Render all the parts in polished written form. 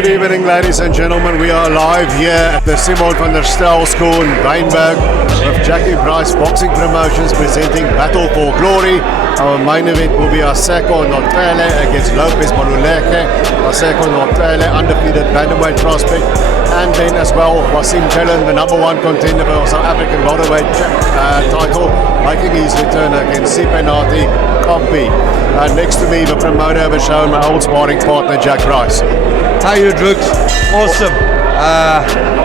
Good evening, ladies and gentlemen. We are live here at the Simon van der Stel School in Wynberg with Jackie Brice Boxing Promotions presenting Battle for Glory. Our main event will be Aseko Notele against Lopez Maluleke. Aseko Notele, undefeated bantamweight prospect. And then as well, Wasim Chelon, the #1 contender for South African welterweight title, making his return against Sipenati Compi. Next to me, the promoter of the show, my old sparring partner, Jack Brice. How are you, Drux? Awesome.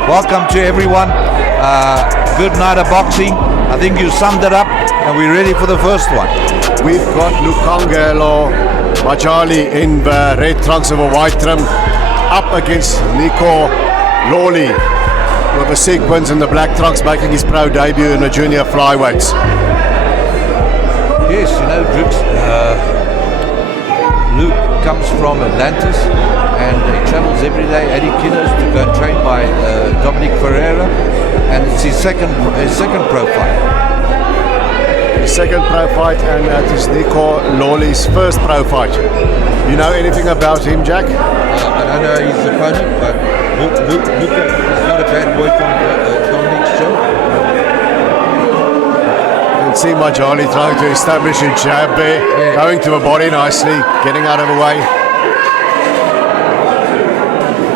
Welcome to everyone. Good night of boxing. I think you summed it up, and we're ready for the first one. We've got Lukong Majali in the red trunks of a white trim, up against Nikico with a sequence in the black trunks, making his pro debut in the junior flyweights. Yes, you know, Drux, Luke comes from Atlantis and he travels every day 80 kilos to go and train by Dominic Ferreira, and it's his second pro fight. His second pro fight, and it is Nikico Loli's first pro fight. You know anything about him, Jack? I don't know his opponent, but Luke is not a bad boy from Dominic's show. You can see Majali trying to establish a jab there, going to the body nicely, getting out of the way.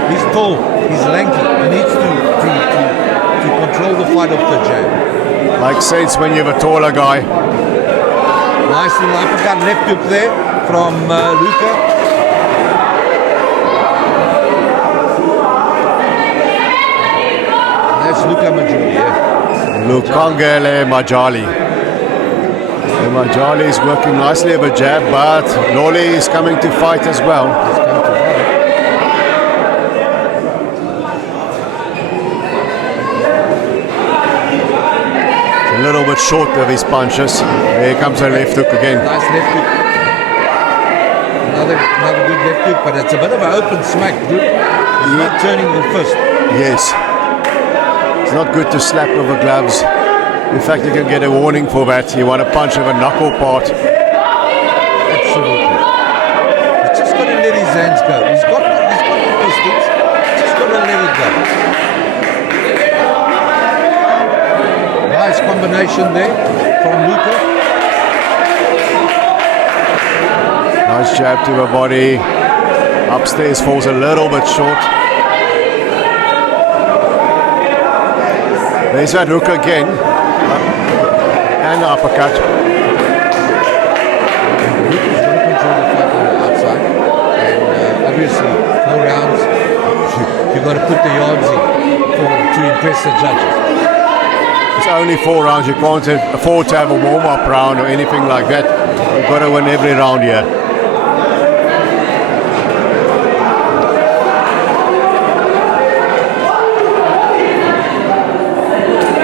He's tall, he's lanky, he needs to control the fight off the jab. Makes sense when you have a taller guy. Nice little uppercut, left hook there from Luka. That's Luka Majali, yeah. Lukongele Majali. The Majali is working nicely with a jab, but Loli is coming to fight as well. A little bit short of his punches. Here comes a left hook again. Nice left hook. Another good left hook, but it's a bit of an open smack, dude. He's not turning the fist. Yes. It's not good to slap with the gloves. In fact, you can get a warning for that. You want to punch with a knuckle part. Absolutely. He's just got to let his hands go. He's got the fistics. Just got to let it go. Nice combination there from Luka. Nice jab to the body. Upstairs falls a little bit short. There's that hook again. And uppercut. Luka's going to control the fight on the outside. And obviously, 4 rounds, you've got to put the yards in to impress the judges. It's only 4 rounds. You can't afford to have a warm-up round or anything like that. You've got to win every round here.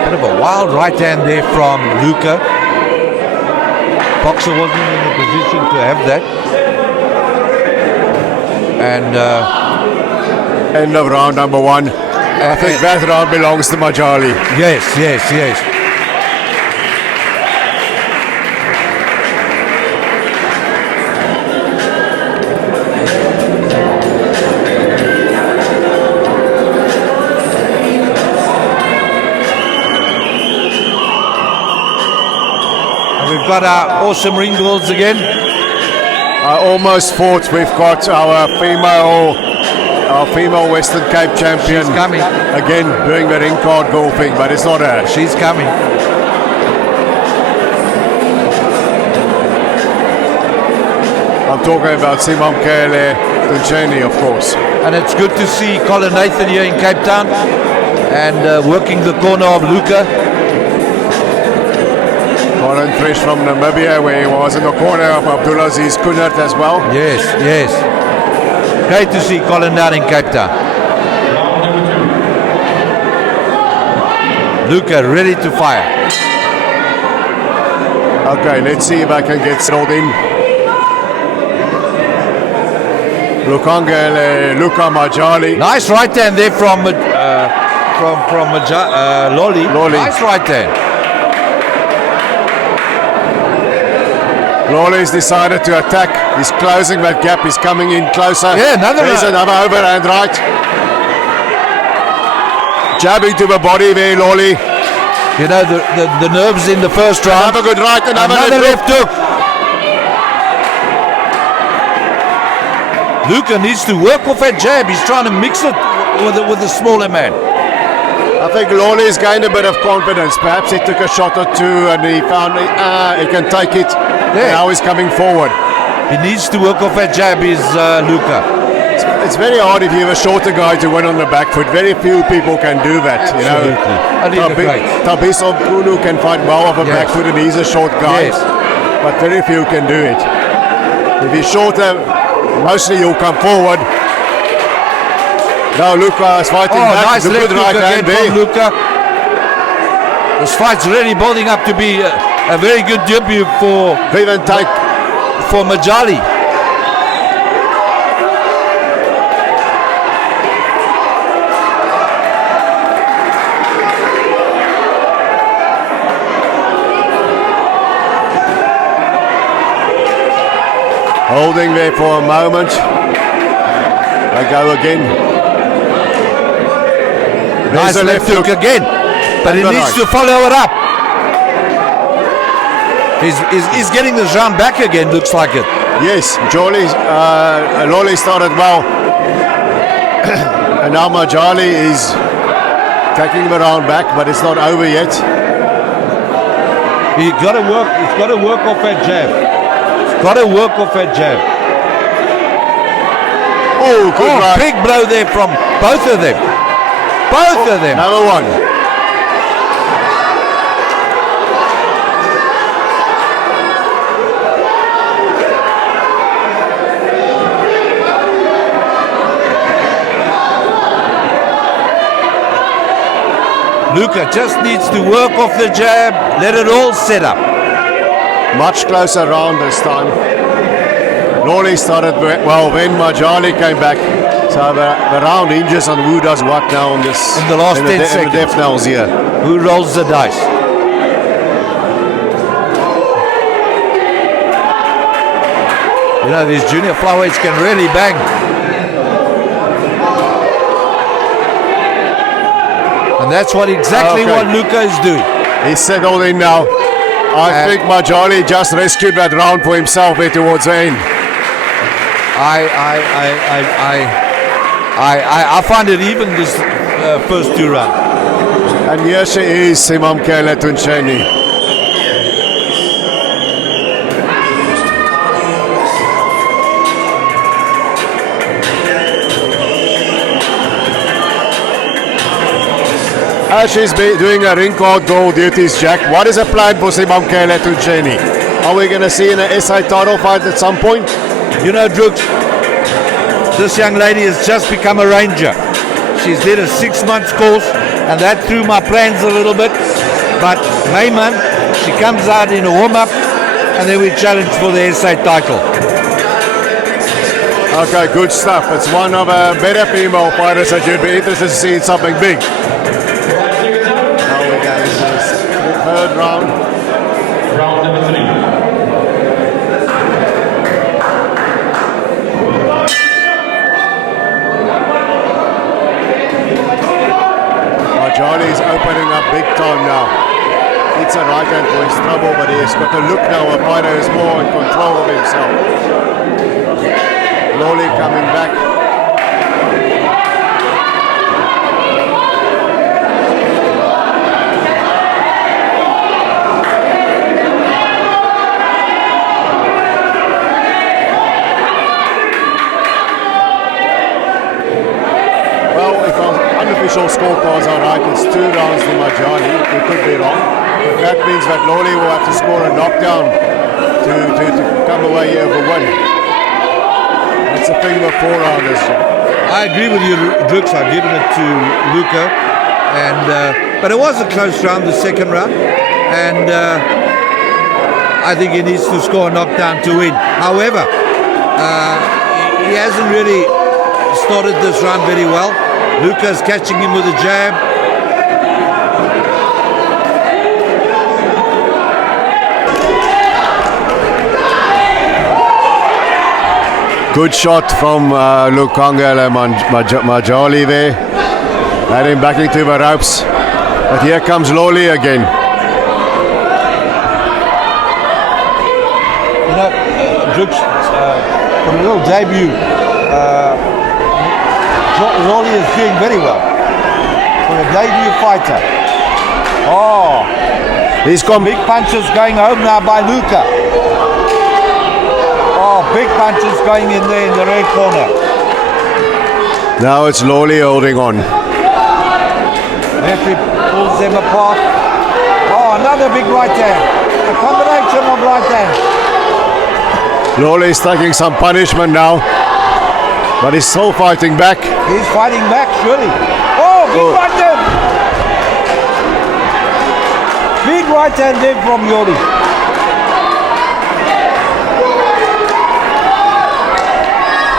Bit of a wild right hand there from Luka. Boxer wasn't in a position to have that. And end of round number 1. I think that round belongs to Majali. Yes. And we've got our awesome ring girls again. I almost thought we've got our female Western Cape champion. She's coming. Again, doing the ring card golfing, but it's not her. She's coming. I'm talking about Simon Kele Tuncheni, of course. And it's good to see Colin Nathan here in Cape Town and working the corner of Luka. Colin fresh from Namibia, where he was in the corner of Abdulaziz Kunert as well. Yes. Great to see Colin down in Cape Town. Luka ready to fire. Okay, let's see if I can get settled in. Lukongele, Luka Majali. Nice right hand there from Loli. Loli. Nice right hand. Lawley's decided to attack. He's closing that gap. He's coming in closer. Yeah, There's another overhand right. Jabbing to the body there, Lawley. You know, the nerves in the first round. Another good right, another left hook. Luka needs to work off that jab. He's trying to mix it with the smaller man. I think Lawley's gained a bit of confidence. Perhaps he took a shot or two and he found he can take it. Yeah. Now he's coming forward. He needs to work off that jab, is Luka. It's very hard if you have a shorter guy to win on the back foot. Very few people can do that. Absolutely. Tabiso Kunu can fight well off a back foot and he's a short guy. Yes. But very few can do it. If he's shorter, mostly you'll come forward. Now Luka is fighting back. Nice left hook again from Luka. This fight's really building up to be a very good debut for Majali. Holding there for a moment. They go again. Nice left hook again, but he needs to follow it up. He's getting this round back again, looks like it. Yes, Lawley started well. And now Majali is taking the round back, but it's not over yet. He's got to work off that jab. Oh, good right. Big blow there from both of them. Another one. Luka just needs to work off the jab, let it all set up. Much closer round this time. Lawley started well when Majali came back. So the round hinges on who does what now on this. In the last 10 seconds. In the death knells here. Who rolls the dice? You know, these junior flyweights can really bang. And that's exactly what Luka is doing. He's settled in now. I think Majali just rescued that round for himself here towards the end. I find it even this first two rounds. And here she is, Simamkele Tuncheni. As she's doing her ring card goal duties, Jack, what is the plan for Simamkele Tuncheni? Are we going to see an SA title fight at some point? You know, Drooks, this young lady has just become a ranger. She's did a 6 months course, and that threw my plans a little bit. But May month, she comes out in a warm-up, and then we challenge for the SA title. Okay, good stuff. It's one of the better female fighters that you'd be interested to see in something big. Now we go into the third round. Round number 3. Majali is opening up big time now. It's a right hand for his trouble, but he has got to look now. A fighter is more in control of himself. Lawley coming back. Well, if our unofficial scorecards are right, it's 2 rounds to Majali. We could be wrong. But that means that Lawley will have to score a knockdown to come away here with a win. That's a thing with 4 rounders. I agree with you, Drooks. I've given it to Luka, but it was a close round, the second round, and I think he needs to score a knockdown to win. However, he hasn't really started this round very well. Luka's catching him with a jab. Good shot from Lukong and Majali there. Heading back into the ropes. But here comes Loli again. You know, Jukes, for a little debut, Loli is doing very well. For a debut fighter. Oh, He's big punches going home now by Luka. Oh, big punches going in there in the red corner. Now it's Loli holding on. Referee pulls them apart. Oh, another big right hand. A combination of right hand. Loli is taking some punishment now, but he's still fighting back. He's fighting back, surely. Oh, big right hand. Big right hand there from Yori.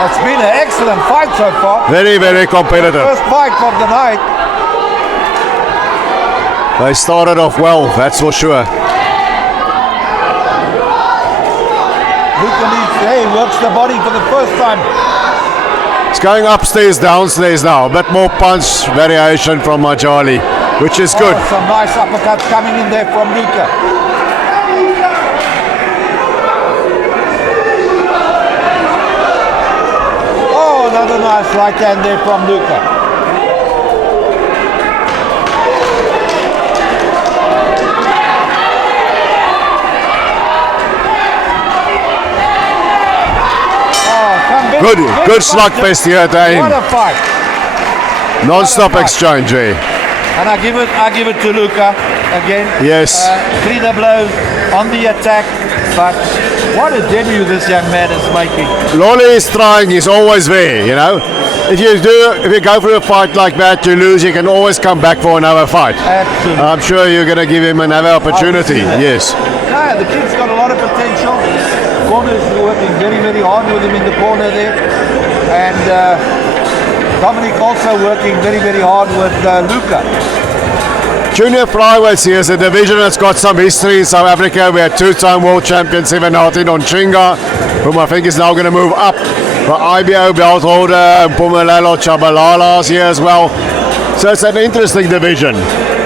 It's been an excellent fight so far. Very, very competitive. First fight of the night. They started off well, that's for sure. Lutuli works the body for the first time. It's going upstairs, downstairs now. A bit more punch variation from Majali, which is good. Oh, some nice uppercuts coming in there from Luka. Oh, another nice right hand there from Luka. Good slugfest here at the end. What a fight. Non-stop exchange here. And I give it to Luka again. Yes. Cleaner blows on the attack, but what a debut this young man is making. Loli is trying, he's always there, you know. If you go through a fight like that, you lose, you can always come back for another fight. Absolutely. I'm sure you're going to give him another opportunity. Yes. No, the kid's got a lot of potential. Corner is working very, very hard with him in the corner there. And Dominic also working very, very hard with Luka. Junior flyweights here is a division that's got some history in South Africa. We had two-time world champion Seven Martin on Chinga, whom I think is now going to move up. The IBO belt holder Pumelelo Chabalala's here as well. So it's an interesting division.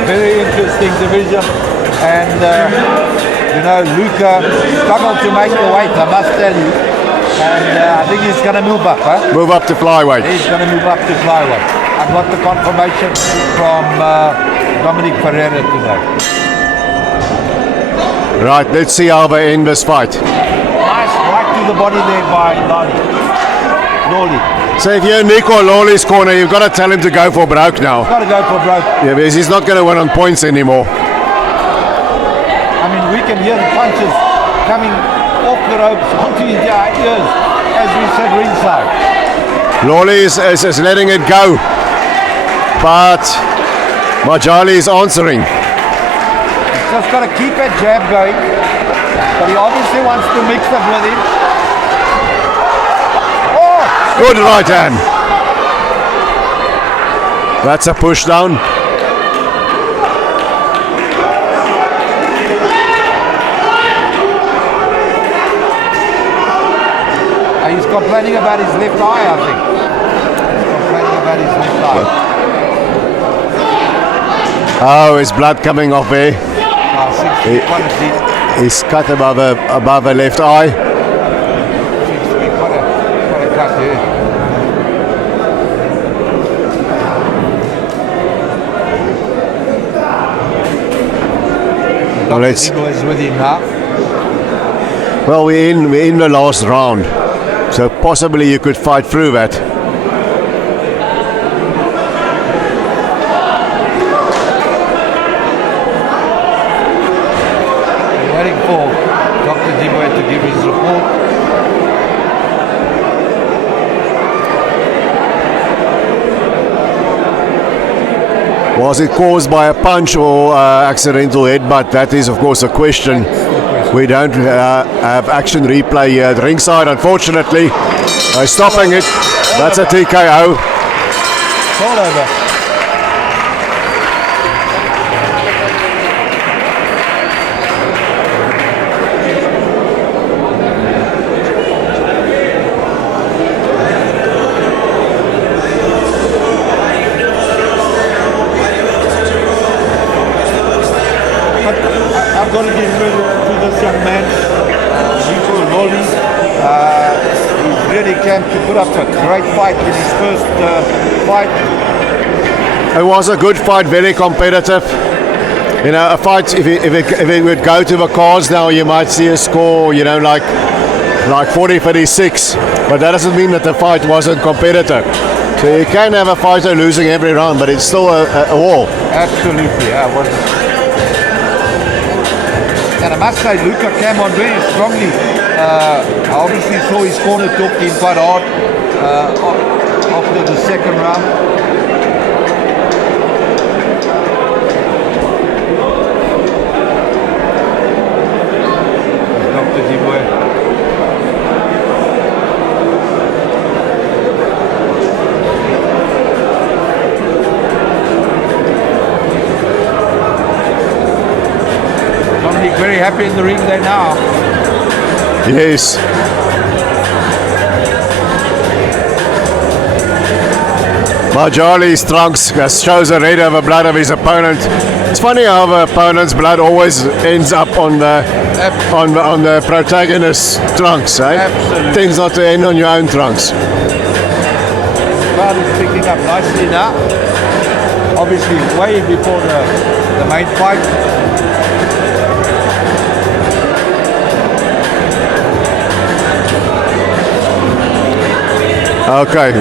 Very interesting division. And you know, Luka struggled to make the weight, I must tell you. And I think he's going to move up, huh? Move up to flyweight. He's going to move up to flyweight. I got the confirmation from Dominic Ferreira today. Right, let's see how they end this fight. Nice right to the body there by Loli. So if you're in Nico Loli's corner, you've got to tell him to go for broke now. Got to go for broke. Yeah, because he's not going to win on points anymore. I mean, we can hear the punches coming off the ropes onto his ears as we said ringside. Loli is letting it go, but Majali is answering. He's just got to keep that jab going, but he obviously wants to mix it with him. Oh! Good right hand. That's a push down. He's complaining about his left eye, I think. He's complaining about his left eye. Oh, his blood coming off there. He's cut above a left eye. Seems to be quite a cut there. Let's. Is with him now. Well, we're in the last round, so possibly you could fight through that. We're waiting for Dr. Dibwe to give his report. Was it caused by a punch or accidental headbutt? That is, of course, a question. We don't have action replay here at ringside, unfortunately. They're stopping it. That's a TKO. It's all over. I've got to give credit to this young man, Nikico. He's really came to put up a great fight in his first fight. It was a good fight, very competitive. You know, a fight, if it would go to the cards now, you might see a score, you know, like 40-36. But that doesn't mean that the fight wasn't competitive. So you can have a fighter losing every round, but it's still a war. Absolutely, yeah. And I must say, Luka came on very strongly. I obviously saw his corner talk to him quite hard after the second round. Very happy in the ring there now. Yes. Majali's trunks shows the red of the blood of his opponent. It's funny how the opponent's blood always ends up on the protagonist's trunks, eh? Absolutely. Tends not to end on your own trunks. Blood is picking up nicely now. Obviously, way before the main fight. Okay.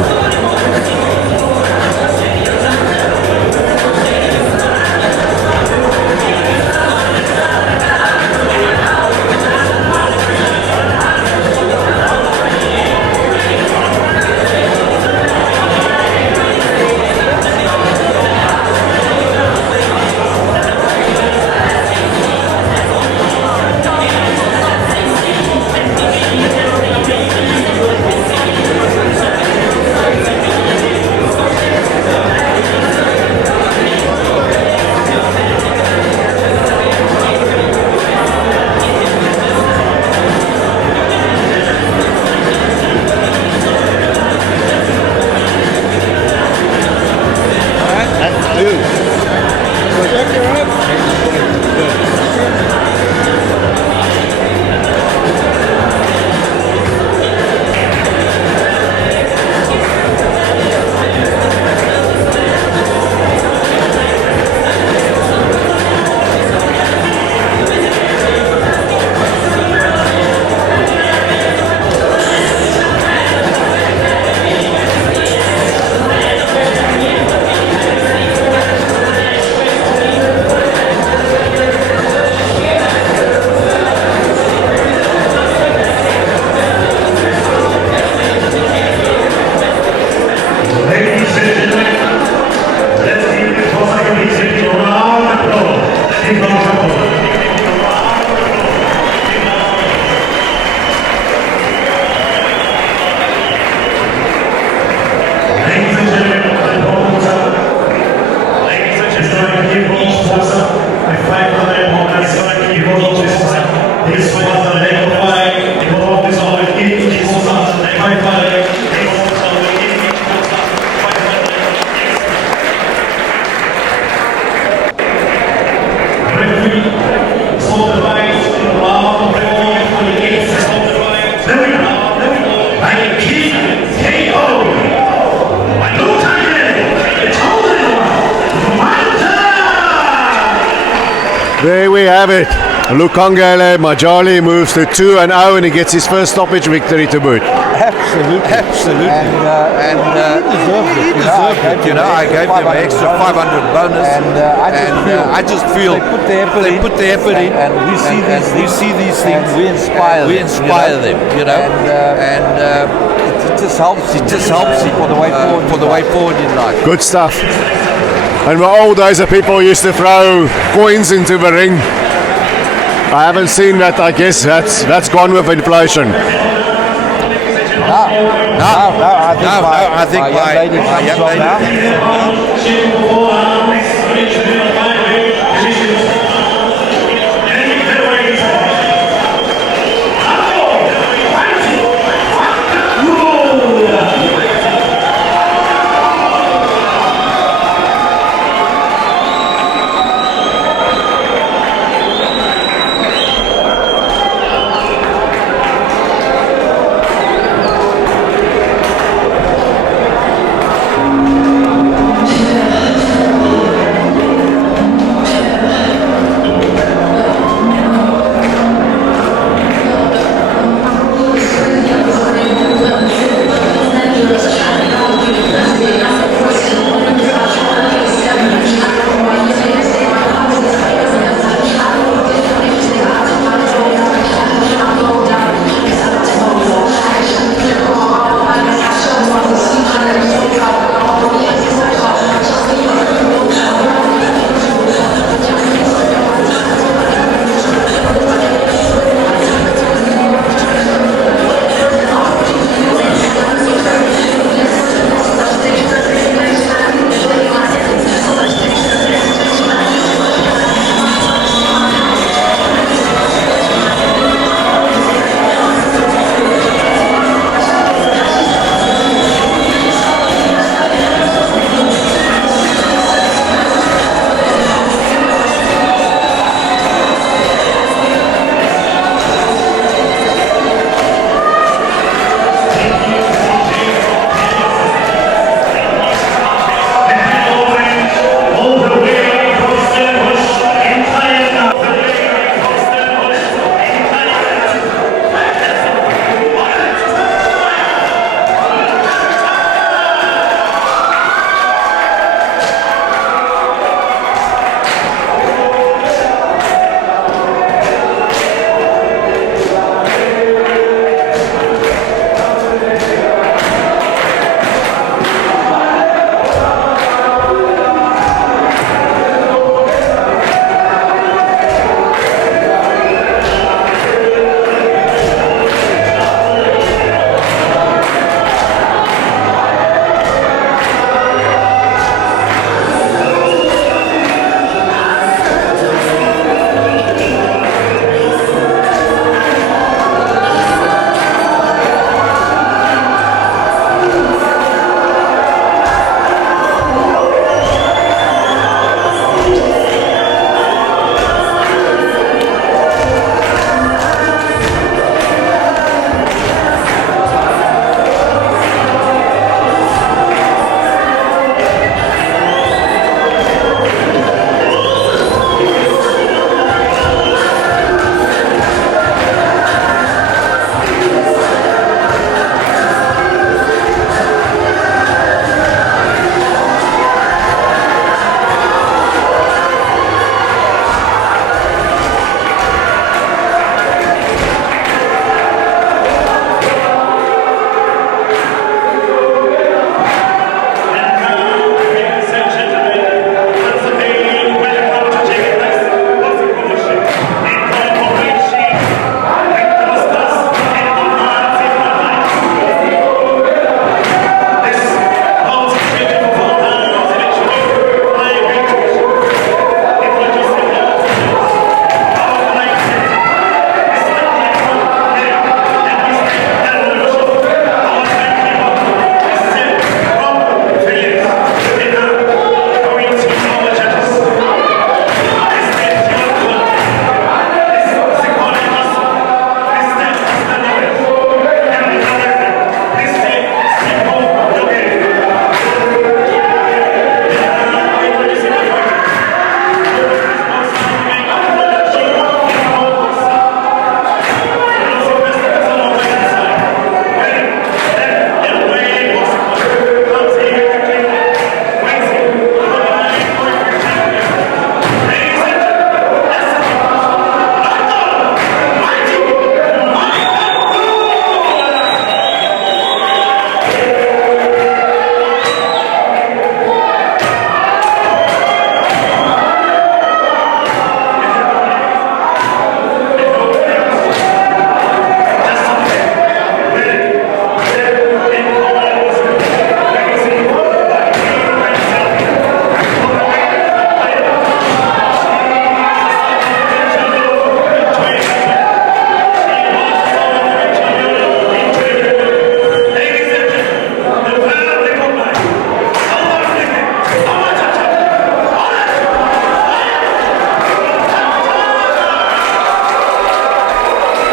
There we have it. Lukong Majali moves to 2-0 and he gets his first stoppage victory to boot. Absolutely. And he deserved it. You know, I gave them an extra 500 bonus, and I just feel they put the effort in, and we see these things. We inspire them. You know, and it just helps. It just helps for the way forward in life. Good stuff. And the old days of people used to throw coins into the ring. I haven't seen that. I guess that's gone with inflation. No, I think my young lady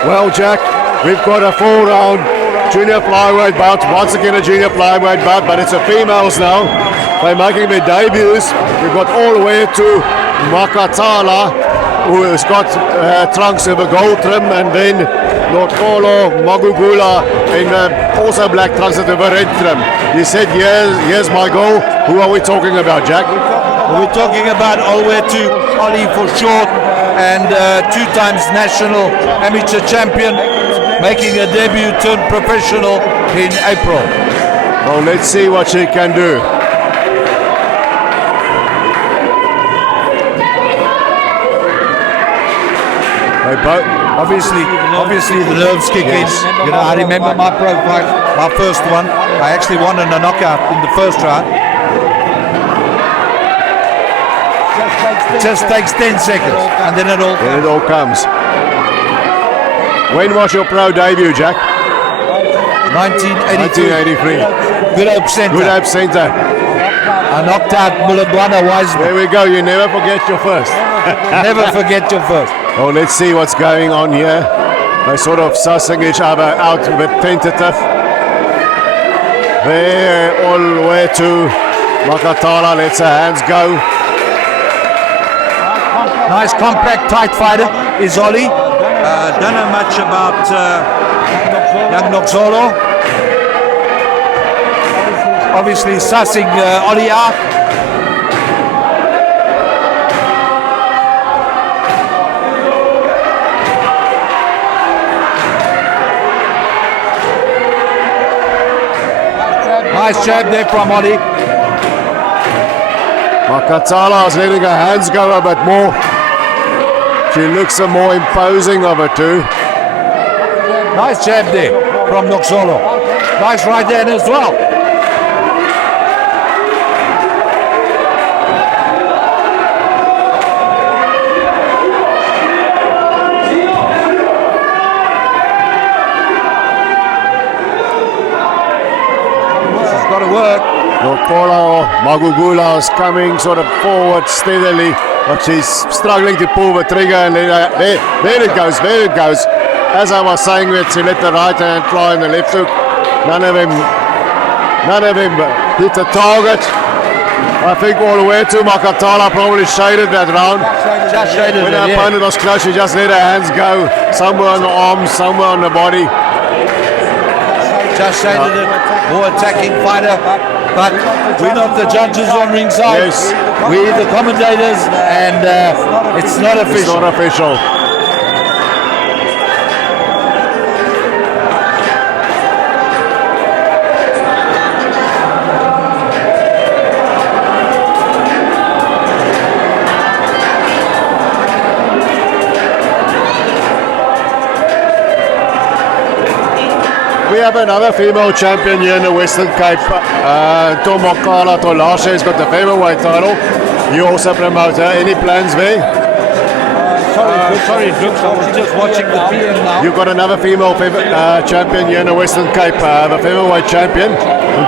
Well, Jack, we've got a 4-round junior flyweight bout. Once again a junior flyweight bout, but it's a females now. They're making their debuts. We've got all the way to Makatala, who has got trunks of a gold trim, and then Magula in also black trunks of a red trim. He said, here's my goal. Who are we talking about, Jack? We're talking about all the way to Ollie for short, and 2 times national amateur champion, making a debut turned professional in April. Well, let's see what she can do. They both, obviously the nerves kick in. You know, I remember my pro fight, my first one. I actually won in a knockout in the first round. Just takes 10 seconds, and then it all comes. When was your pro debut, Jack? 1983. Good Hope Centre. Good Hope Centre. I knocked out Mulagwana Wiseman. There we go. You never forget your first. Never forget your first. Well, let's see what's going on here. They're sort of sussing each other out, a bit tentative. There, all the way to Makatala. Lets her hands go. Nice, compact, tight fighter is Ollie. Don't know much about young Noxolo. Obviously sussing Ollie out. Nice jab there from Ollie. Makatala is letting her hands go a bit more. She looks a more imposing of her too. Nice jab there from Noxolo. Nice right hand as well. This has got to work. Magula is coming sort of forward steadily, but she's struggling to pull the trigger, and there it goes. As I was saying, she let the right hand fly and the left hook. None of them hit the target. I think all the way to Makatala probably shaded that round. Just shaded when it, her opponent was close, she just let her hands go somewhere on the arms, somewhere on the body. Just shaded it. More attacking fighter, but we're not the judges on ringside. Yes. We're the commentators, and it's not official. It's not official. We have another female champion here in the Western Cape. Makatala Tolashe has got the featherweight title. You also promote her. Any plans there? Sorry, Brooks, I was just watching the PM now. You've got another female champion here in the Western Cape, the featherweight champion,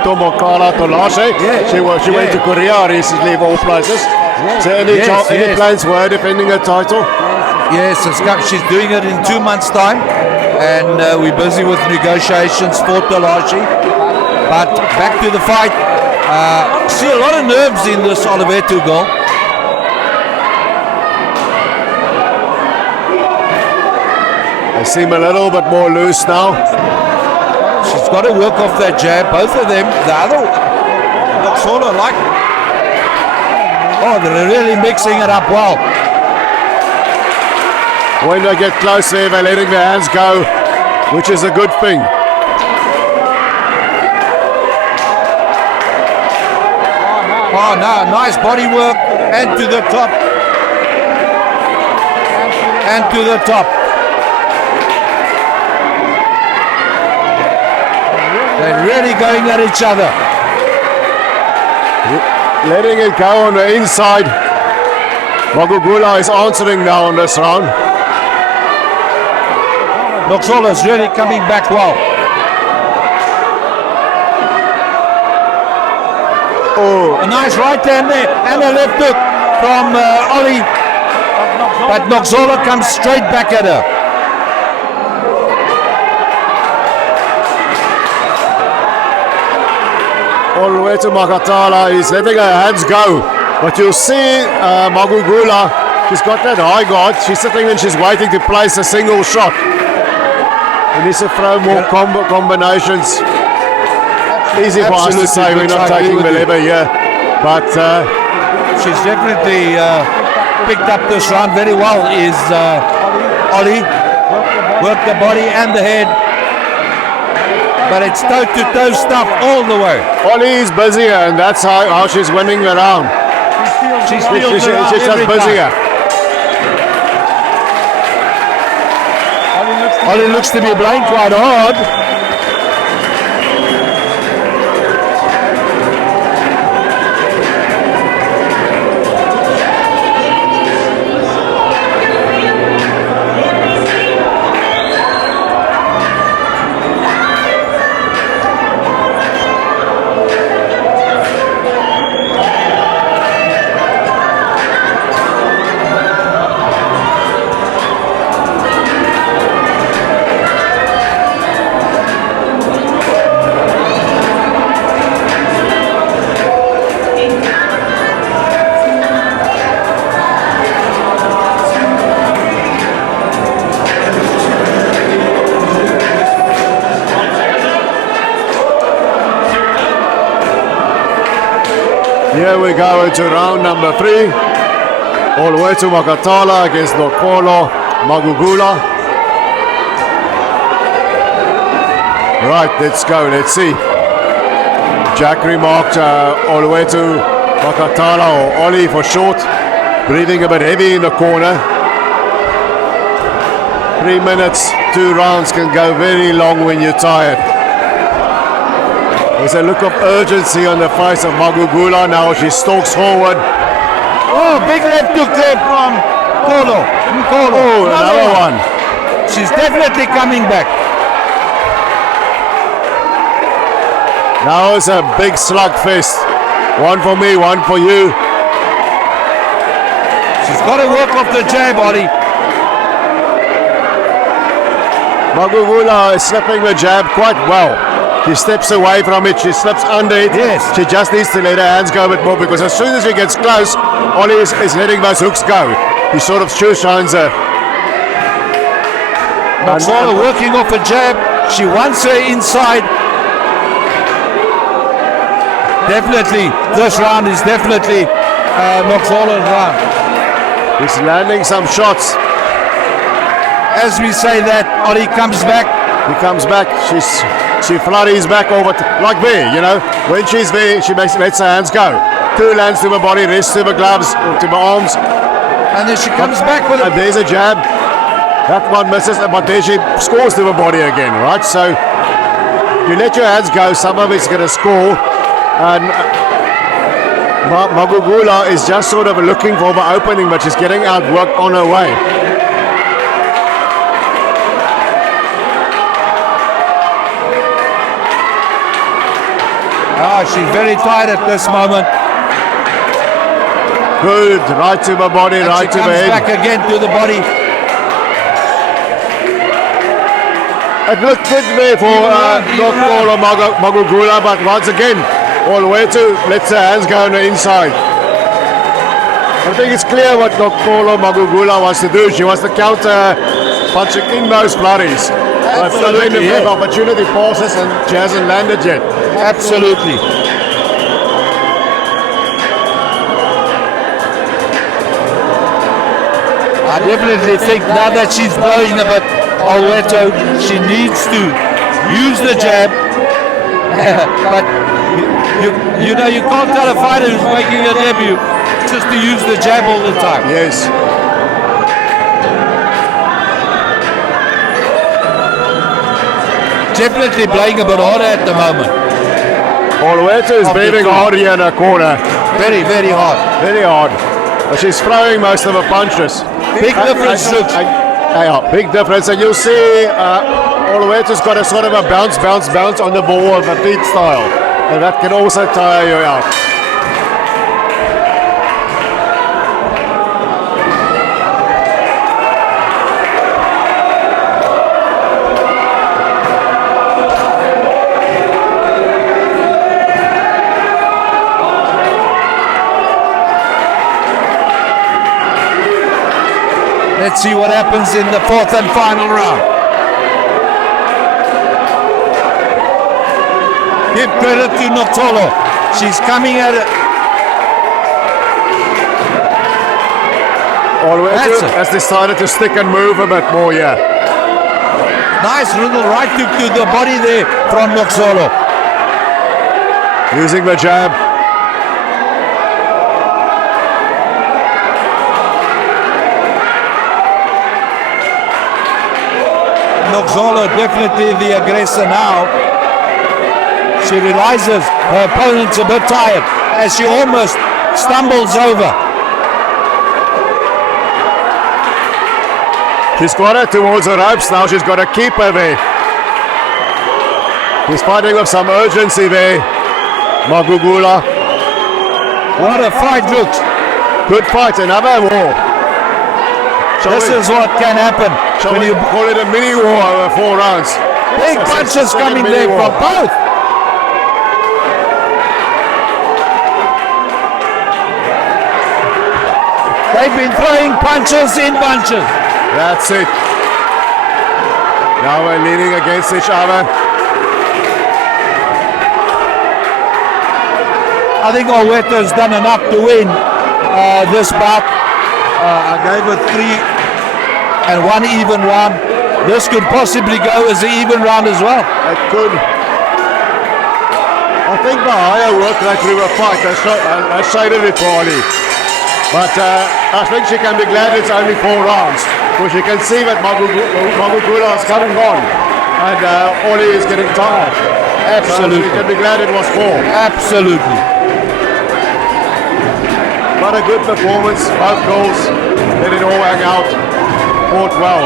Makatala Tolashe. She went to Korea recently, of all places. So any plans for her defending her title? Yes, she's doing it in 2 months' time, and we're busy with negotiations for Tolashe. But back to the fight. See a lot of nerves in this Oliveto goal. They seem a little bit more loose now. She's got to work off that jab, both of them. The other looks sort of like, they're really mixing it up well. When they get close there, they're letting their hands go, which is a good thing. Oh no, nice body work, and to the top. And to the top. They're really going at each other. Letting it go on the inside. Magula is answering now on this round. Noxolo is really coming back well. A nice right hand there and a left hook from Ollie. But Noxolo comes straight back at her. all the way to Makatala. He's letting her hands go. But you'll see Magula, she's got that high guard. She's sitting and she's waiting to place a single shot. He needs to throw more combinations. Easy for us to say, we're not taking the lever here. But she's definitely picked up this round very well. Is Ollie. Worked the body and the head. But it's toe-to-toe stuff all the way. Ollie is busier, and that's how she's winning the round. She's just busier. Ollie looks to be playing quite hard. Here we go into round number 3. All the way to Makatala against Nokolo Magugula. Right, let's go, let's see. Jack remarked all the way to Makatala, or Ollie for short. Breathing a bit heavy in the corner. 3 minutes, 2 rounds can go very long when you're tired. There's a look of urgency on the face of Magugula now. She stalks forward. Oh, big left hook there from Kolo. Oh, another one. She's definitely coming back. Now it's a big slugfest. One for me, one for you. She's got to work off the jab, Ollie. Magugula is slipping the jab quite well. She steps away from it, she slips under it. Yes. She just needs to let her hands go a bit more, because as soon as she gets close, Ollie is letting those hooks go. He sort of shoe-shines her. Makatala working off a jab. She wants her inside. Definitely, this round is definitely Makatala's round. He's landing some shots. As we say that, Ollie comes back. He comes back, she flurries back over, like there, you know. When she's there, she lets her hands go. 2 lands to her body, rest to her gloves, to her arms. And then she comes back with And there's a jab. That one misses, but there she scores to her body again, right? So you let your hands go, some of it's going to score. And Magugula is just sort of looking for the opening, but she's getting outworked on her way. she's very tired at this moment. Good, right to the body, And right to the comes head. back again to the body. It looked good there for Nokolo Magugula, but once again, all the way to lets her hands go on the inside. I think it's clear what Nokolo Magugula wants to do. She wants to counter punching in those flurries. But the opportunity passes and she hasn't landed yet. Absolutely. I definitely think now that she's blowing a bit Alweto, she needs to use the jab. But you know, you can't tell a fighter who's making a debut just to use the jab all the time. Yes. Definitely playing a bit harder at the moment. Alweto is breathing hard here in her corner. Very, very hard. Very hard. But she's throwing most of her punches. Big difference. Big difference. And you'll see Alweto's got a sort of a bounce on the ball of a feet style. And that can also tire you out. Let's see what happens in the fourth and final round. Give credit to Notolo. She's coming at it. Olwetu has decided to stick and move a bit more here. Nice little right hook to the body there from Notolo. Using the jab. Notolo definitely the aggressor now. She realizes her opponent's a bit tired as she almost stumbles over. She's got her towards the ropes now. She's got to keep her there. She's fighting with some urgency there. Magula. What a fight looks. Good fight, another war. This is what can happen when you call it a mini war over 4 rounds. Big punches coming there from both. They've been throwing punches in bunches. That's it. Now we're leaning against each other. I think Olweto's done enough to win this bout. I gave it 3 and 1 even round. This could possibly go as an even round as well. It could. I think the higher work rate we will fight has shaded it for Oli. But I think she can be glad it's only 4 rounds. Because you can see that Magula is coming on. And Oli is getting tired. Absolutely. So you can be glad it was 4. Absolutely. But a good performance, both goals, let it all hang out, fought well.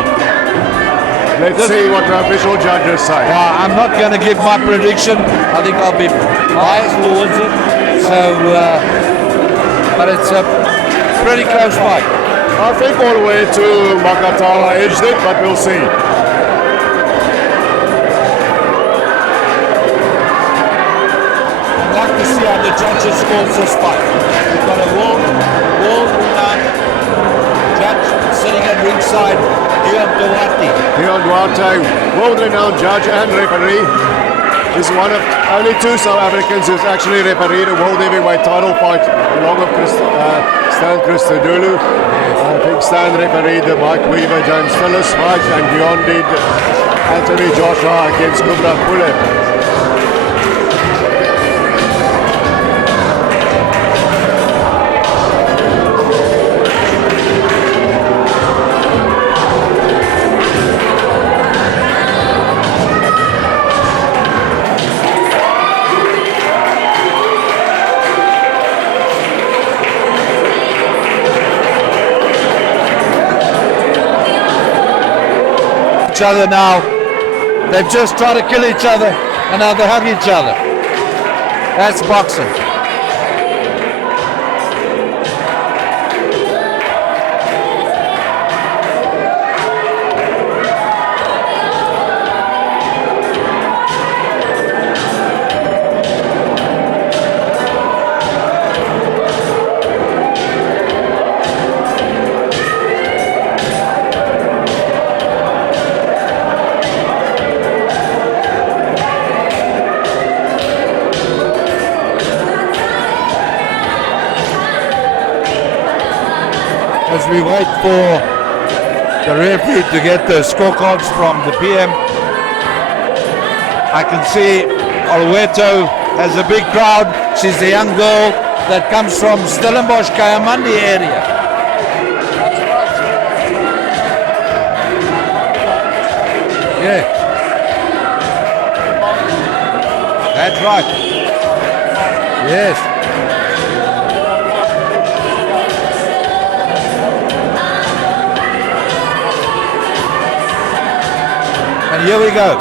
Let's see what the official judges say. I'm not going to give my prediction. I think I'll be biased towards it. So, but it's a pretty close fight. I think all the way to Makatala edged it, but we'll see. I'd like to see how the judges score this fight. We've got a world-renowned judge sitting at ringside, Dion Duarte, world-renowned judge and referee. He's one of only 2 South Africans who's actually refereed a world heavyweight title fight along with Stan Christodoulou. I think Stan refereed the Mike Weaver, James Phillips fight, and Dion did Anthony Joshua against Kubra Pulev. Each other now. They've just tried to kill each other and now they hug each other. That's boxing. As we wait for the referee to get the scorecards from the PM, I can see Olweto has a big crowd. She's a young girl that comes from Stellenbosch, Kayamandi area. Yeah. That's right. Yes. And here we go.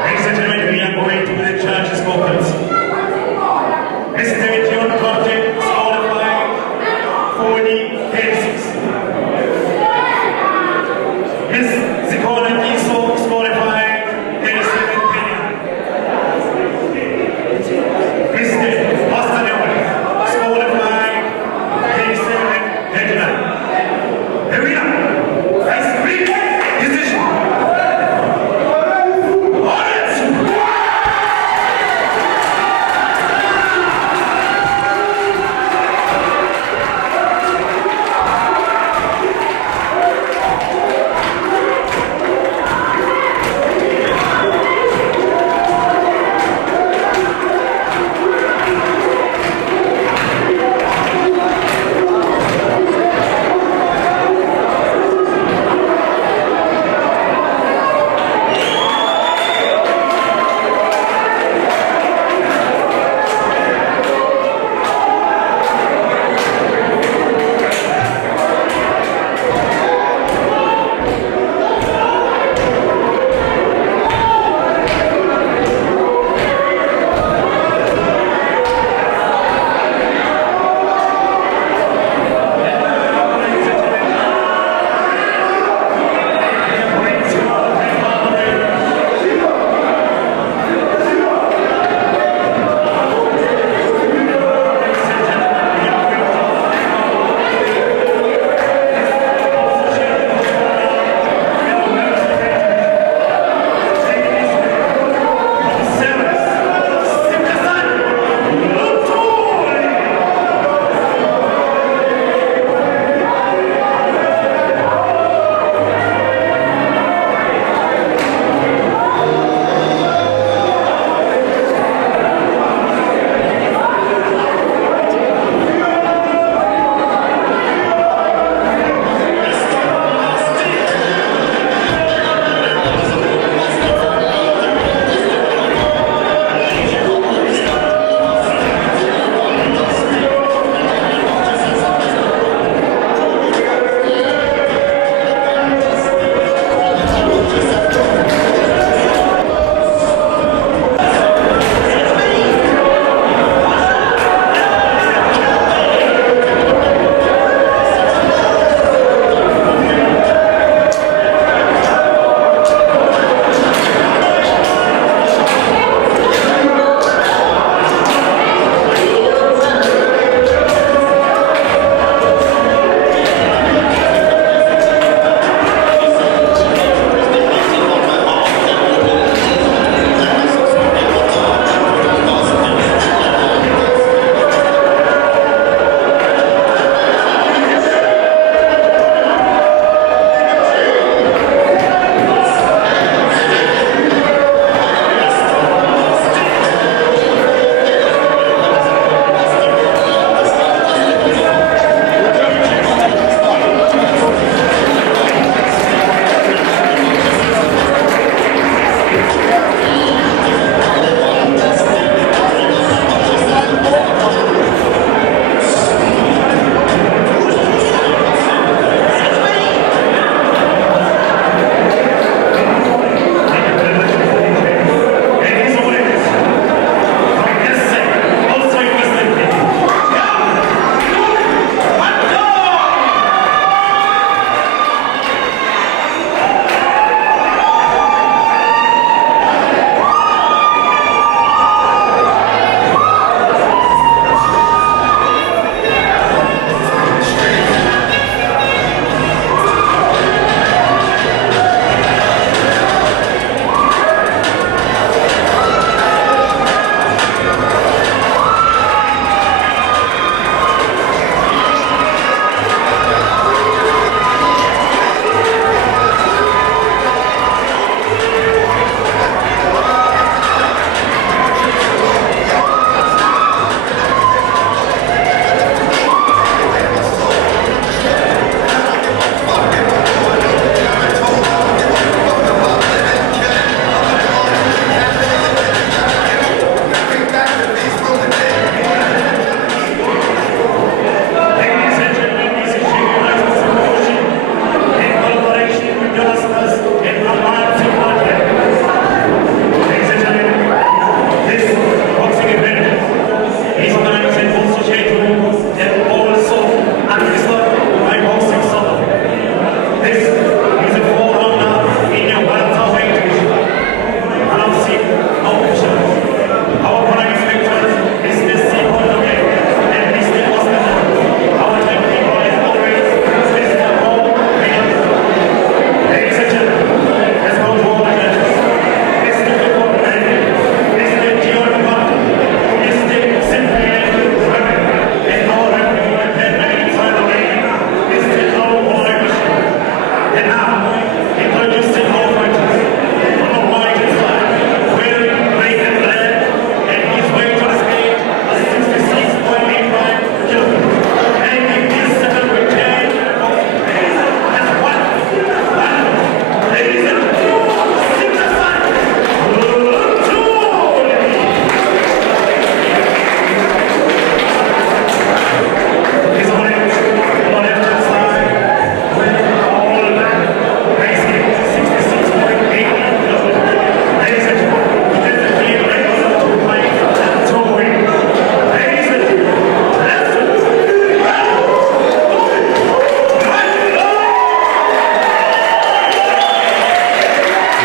Ladies and gentlemen, we are going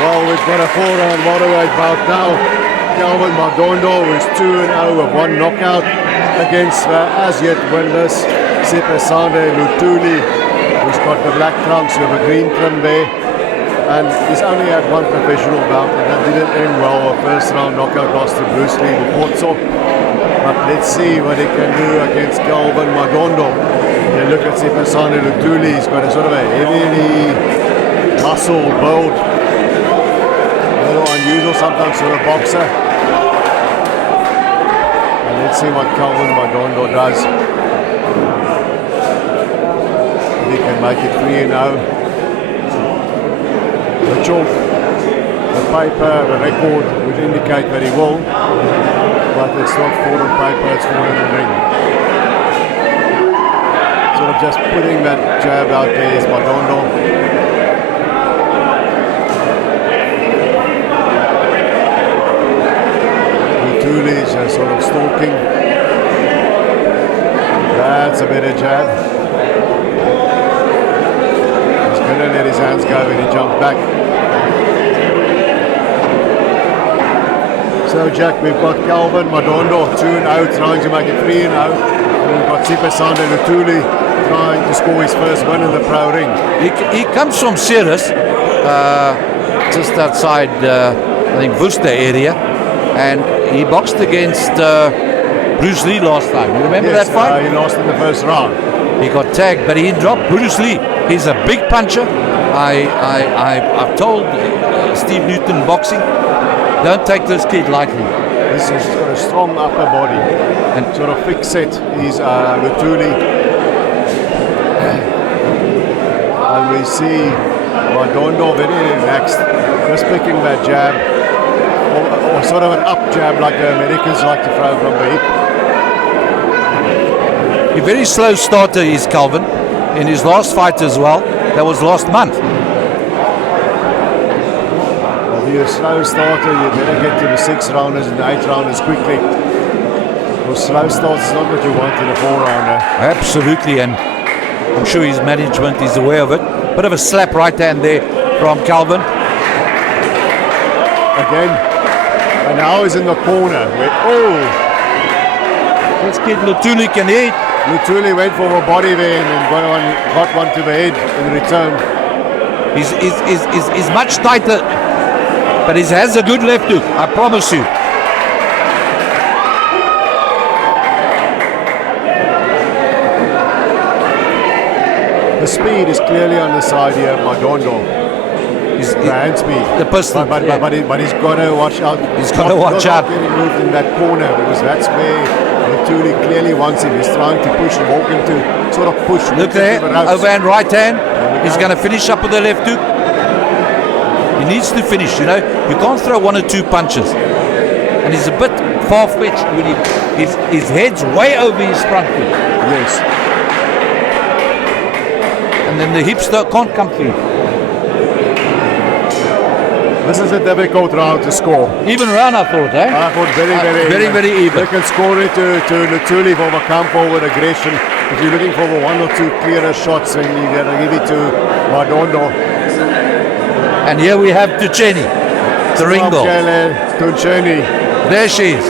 Well, we've got a 4-round welterweight bout now. Calvin Madondo, who's 2-0 with 1 knockout against as yet winless Sipesande Lutuli, who's got the black trunks with a green trim there. And he's only had 1 professional bout, and that didn't end well. A first round knockout loss to Bruce Lee Bukotso. But let's see what he can do against Calvin Madondo. You look at Sipesande Lutuli, he's got a sort of a heavily muscle build. A little unusual sometimes for a boxer. And let's see what Calvin Madondo does. If he can make it 3-0. The chalk, the paper, the record would indicate that he will, but it's not for on paper, it's for in the ring. Sort of just putting that jab out there is Madondo. Lutuli is sort of stalking. That's a better jab. He's going to let his hands go when he jumped back. So Jack, we've got Calvin Madondo 2-0 trying to make it 3-0. We've got Sipesande Lutuli trying to score his first win in the pro ring. He comes from Ceres, just outside I think Worcester area, and he boxed against Bruce Lee last time. You remember that fight? He lost in the first round. He got tagged, but he dropped Bruce Lee. He's a big puncher. I've told Steve Newton Boxing, don't take this kid lightly. He's got a strong upper body and sort of thick set. He's Lutuli. And we see Madondo very relaxed, just picking that jab, or sort of an up jab like the Americans like to throw from the hip. A very slow starter is Calvin. In his last fight as well, that was last month. If you're a slow starter, you better get to the 6 rounders and the 8 rounders quickly. Because slow starts is not what you want in a 4-rounder. Absolutely, and I'm sure his management is aware of it. Bit of a slap right hand there from Calvin. Again, and now he's in the corner. This kid Lutuli can hit. Lutuli went for a body there and then got one to the head in return. He's much tighter, but he has a good left hook, I promise you. The speed is clearly on the side here of Madondo. The hand speed. The pistol. But he's got to watch out. He's got to watch out. Not getting moved in that corner, because that's where Lutuli clearly wants him. He's trying to push and walk into, sort of push. Look there, overhand right hand. He's going to finish up with the left hook. He needs to finish, you know. You can't throw 1 or 2 punches. And he's a bit far-fetched when his head's way over his front foot. Yes. And then the hips can't come through. This is a difficult round to score. Even round, I thought, eh? I thought very even. They can score it to Lutuli for the come forward aggression. If you're looking for the 1 or 2 clearer shots, then you got to give it to Madondo. And here we have Tucheni, the ringo. Tucheni. There she is.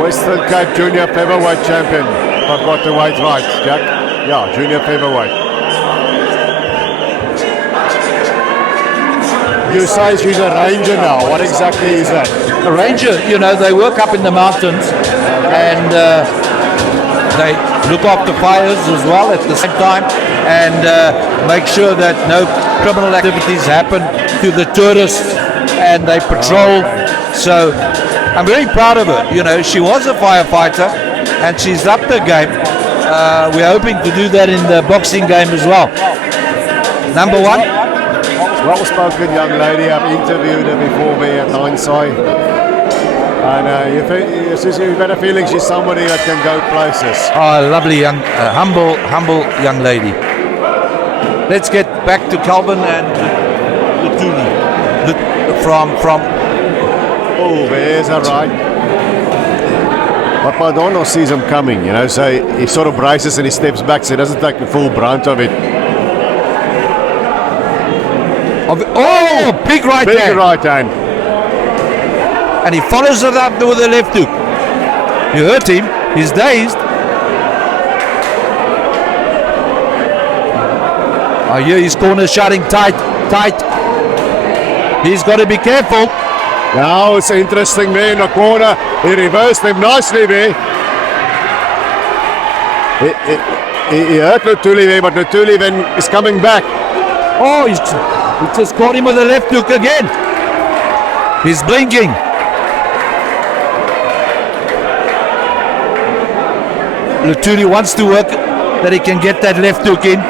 Western Cape Junior Featherweight champion. I've got the weight right, Jack. Yeah, Junior Featherweight. You say she's a ranger now. What exactly is that? A ranger, you know, they work up in the mountains and they look after fires as well at the same time and make sure that no criminal activities happen to the tourists, and they patrol. So I'm very proud of her. You know, she was a firefighter and she's upped her game. We're hoping to do that in the boxing game as well. Number 1. Well-spoken young lady. I've interviewed her before there at Hindsight. And you've got a feeling she's somebody that can go places. Oh, lovely young, humble young lady. Let's get back to Calvin and Lutuli. From. Oh, there's a right. But Madondo sees him coming, you know, so he sort of braces and he steps back, so he doesn't take the full brunt of it. Big right Big hand. right hand. And he follows it up with a left hook. You hurt him. He's dazed. I hear his corner shouting tight. He's got to be careful. Now it's interesting there in the corner. He reversed him nicely there. He hurt Lutuli there, but Lutuli then is coming back. Oh, he just caught him with a left hook again. He's blinking. Lutuli wants to work that he can get that left hook in.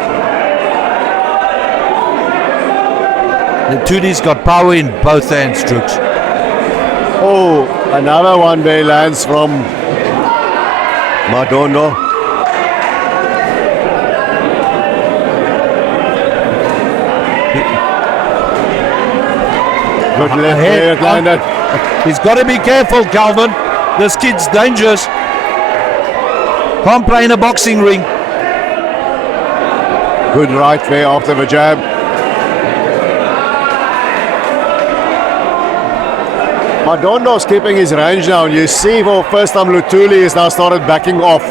Lutuli's got power in both hands, Drooks. Oh, another one there lands from Madondo. Good left there, it landed. He's got to be careful, Calvin. This kid's dangerous. Can't play in a boxing ring. Good right there after the jab. Madondo's keeping his range now, and you see for first time Lutuli has now started backing off.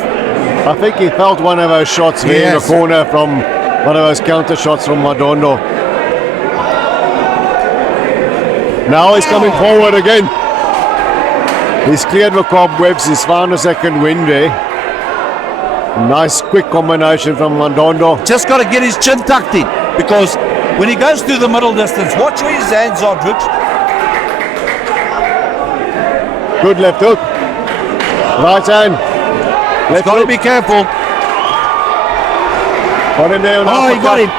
I think he felt one of those shots there in the corner from one of those counter shots from Madondo. Now he's coming forward again. He's cleared the cobwebs, he's found a second win there. Nice quick combination from Madondo. Just got to get his chin tucked in, because when he goes through the middle distance, watch where his hands are, Drooks. Good left hook. Right hand. He's got to be careful. Got him there. Oh, he got him.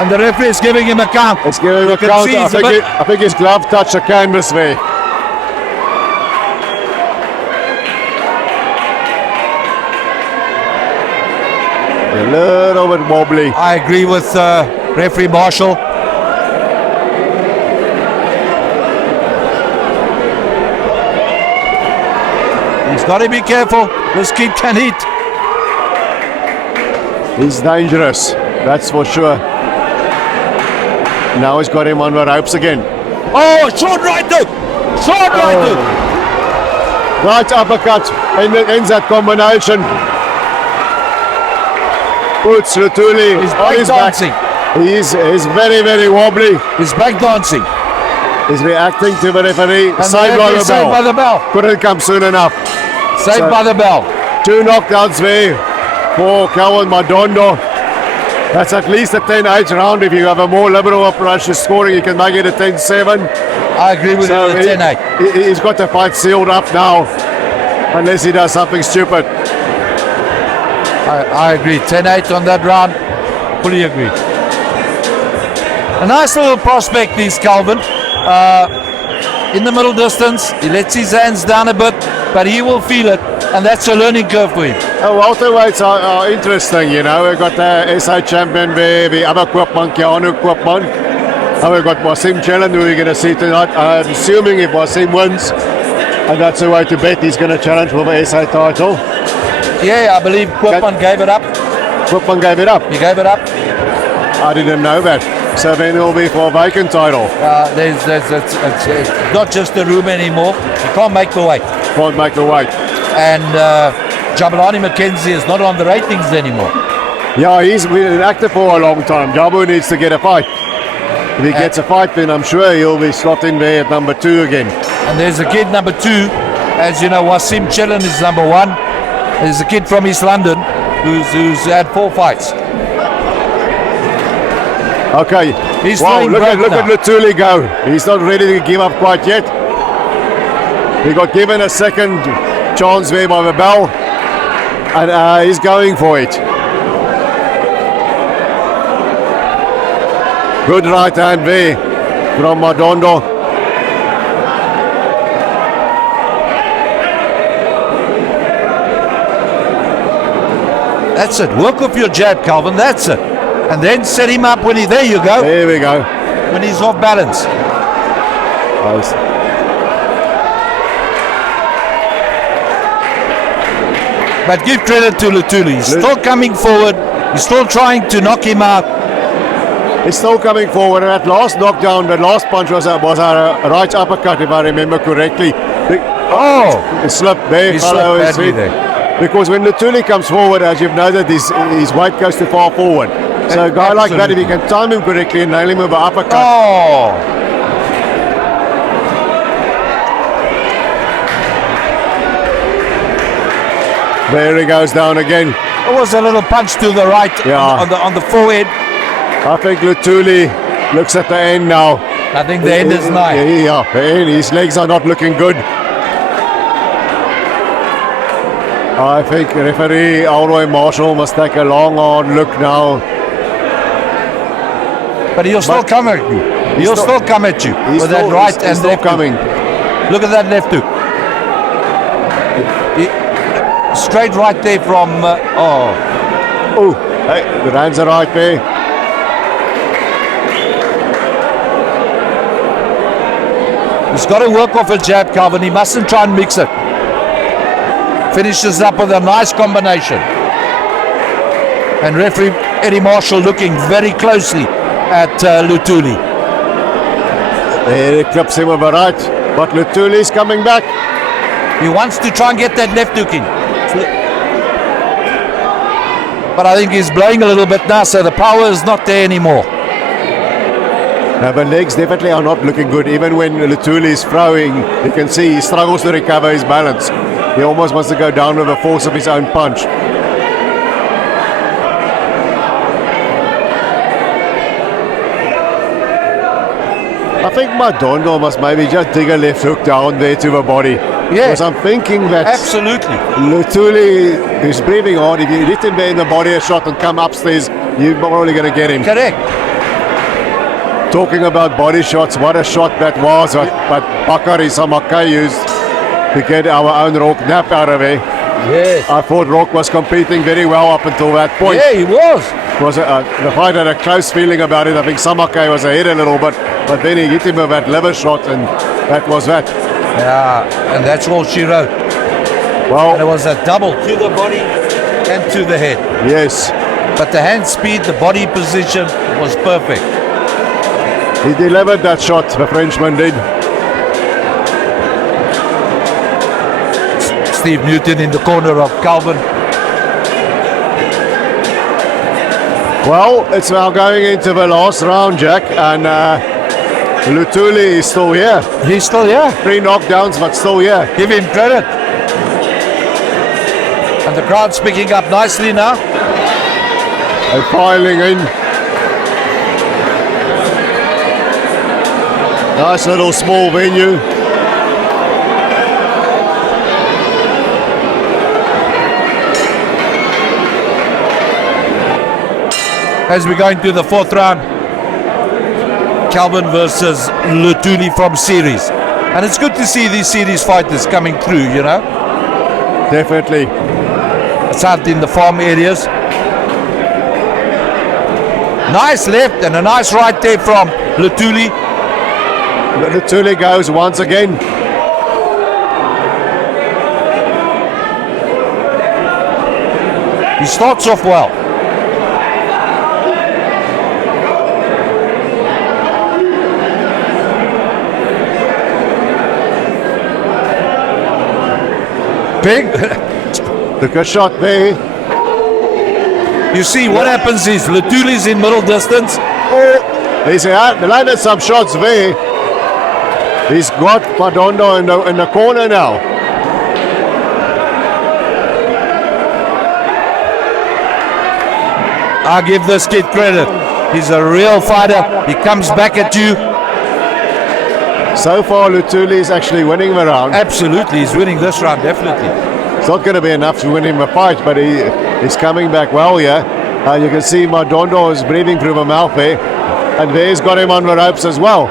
And the referee is giving him a count. It's giving him a count. I think his glove touched the canvas there. A little bit wobbly. I agree with referee Marshall. He's got to be careful. This kid can hit. He's dangerous, that's for sure. Now he's got him on the ropes again. Oh, short right hook. Short right hook. Right uppercut, and it ends that combination. Puts Lutuli on his back. He's very, very wobbly. He's back dancing. He's reacting to the referee. Saved by the bell. Couldn't come soon enough. Saved by the bell. 2 knockdowns there for Calvin Madondo. That's at least a 10-8 round. If you have a more liberal approach to scoring, you can make it a 10-7. I agree with you on the 10-8. He's got the fight sealed up now, unless he does something stupid. I agree. 10-8 on that round. Fully agree. A nice little prospect is Calvin. In the middle distance, he lets his hands down a bit, but he will feel it, and that's a learning curve for him. Welterweights are interesting, you know. We've got the SA champion there, the other Koopman, Keanu Koopman. And we've got Wasim Chelon, who we're going to see tonight. I'm assuming if Wasim wins, and that's the way to bet, he's going to challenge for the SA title. Yeah, I believe Koopman gave it up. Koopman gave it up? He gave it up. I didn't know that. So then it will be for a vacant title. It's not just the room anymore. You can't make the weight. Can't make the weight. And Jabulani McKenzie is not on the ratings anymore. Yeah, he's been active for a long time. Jabu needs to get a fight. If he gets a fight, then I'm sure he'll be slotting there at number 2 again. And there's a kid number 2. As you know, Wasim Chelon is number 1. There's a kid from East London who's had 4 fights. Okay. He's wow, look at now. Lutuli go. He's not ready to give up quite yet. He got given a second chance there by the bell, and he's going for it. Good right hand there from Madondo. That's it. Work off your jab, Calvin. That's it. And then set him up when he... There you go. There we go. When he's off balance. Nice. But give credit to Lutuli. He's still coming forward. He's still trying to knock him out. He's still coming forward, and that last knockdown, the last punch was a right uppercut, if I remember correctly. It slipped there, He fellow, slipped his badly feet. there. Because when Lutuli comes forward, as you've noted, his weight goes too far forward. So a guy like that, if you can time him correctly and nail him with an uppercut. Oh! There he goes down again. It was a little punch to the right on the forehead. I think Lutuli looks at the end now. I think the end is nigh. Yeah, the end. His legs are not looking good. I think referee Alroy Marshall must take a long, hard look now. But he'll still come at you. He'll still come at you with that right and still left coming. Hook. Look at that left hook. Straight right there from. Hey, the hands are right there. He's got to work off a jab, Calvin. He mustn't try and mix it. Finishes up with a nice combination. And referee Eddie Marshall looking very closely at Lutuli. There he clips him with a right, but Lutuli's coming back. He wants to try and get that left hook in. But I think he's blowing a little bit now, so the power is not there anymore. Now the legs definitely are not looking good. Even when Lutuli is throwing, you can see he struggles to recover his balance. He almost wants to go down with the force of his own punch. I think Madondo must maybe just dig a left hook down there to the body. Yeah. Because I'm thinking that Absolutely. Lutuli is breathing hard. If you hit him there in the body a shot and come upstairs, you're probably going to get him. Correct. Talking about body shots, what a shot that was, but Bakari Samakai used to get our own Rock Nap out of it. Yes. I thought Rock was competing very well up until that point. Yeah, he was. The fight had a close feeling about it. I think Samakai was ahead a little bit, but then he hit him with that liver shot, and that was that. Yeah, and that's all she wrote. Well, And it was a double to the body and to the head. yes, But the hand speed, the body position was perfect. he delivered that shot, the Frenchman did. Steve Newton in the corner of Calvin. Well, it's now going into the last round, Jack, and Lutuli is still here. He's still here. 3 knockdowns, but still here. Give him credit. And the crowd's picking up nicely now. They're piling in. Nice little small venue. As we go into the 4th round, Calvin versus Lutuli from series. And it's good to see these series fighters coming through, you know. Definitely. It's out in the farm areas. Nice left and a nice right there from Lutuli. Lutuli goes once again. He starts off well. Big. Took a shot there. You see what happens is Lutuli's in middle distance. He's landed some shots there. He's got Madondo in the corner now. I give this kid credit. He's a real fighter. He comes back at you. So far, Lutuli is actually winning the round. Absolutely, he's winning this round, definitely. It's not going to be enough to win him a fight, but he's coming back well here. You can see Madondo is breathing through the mouth there, and there's got him on the ropes as well.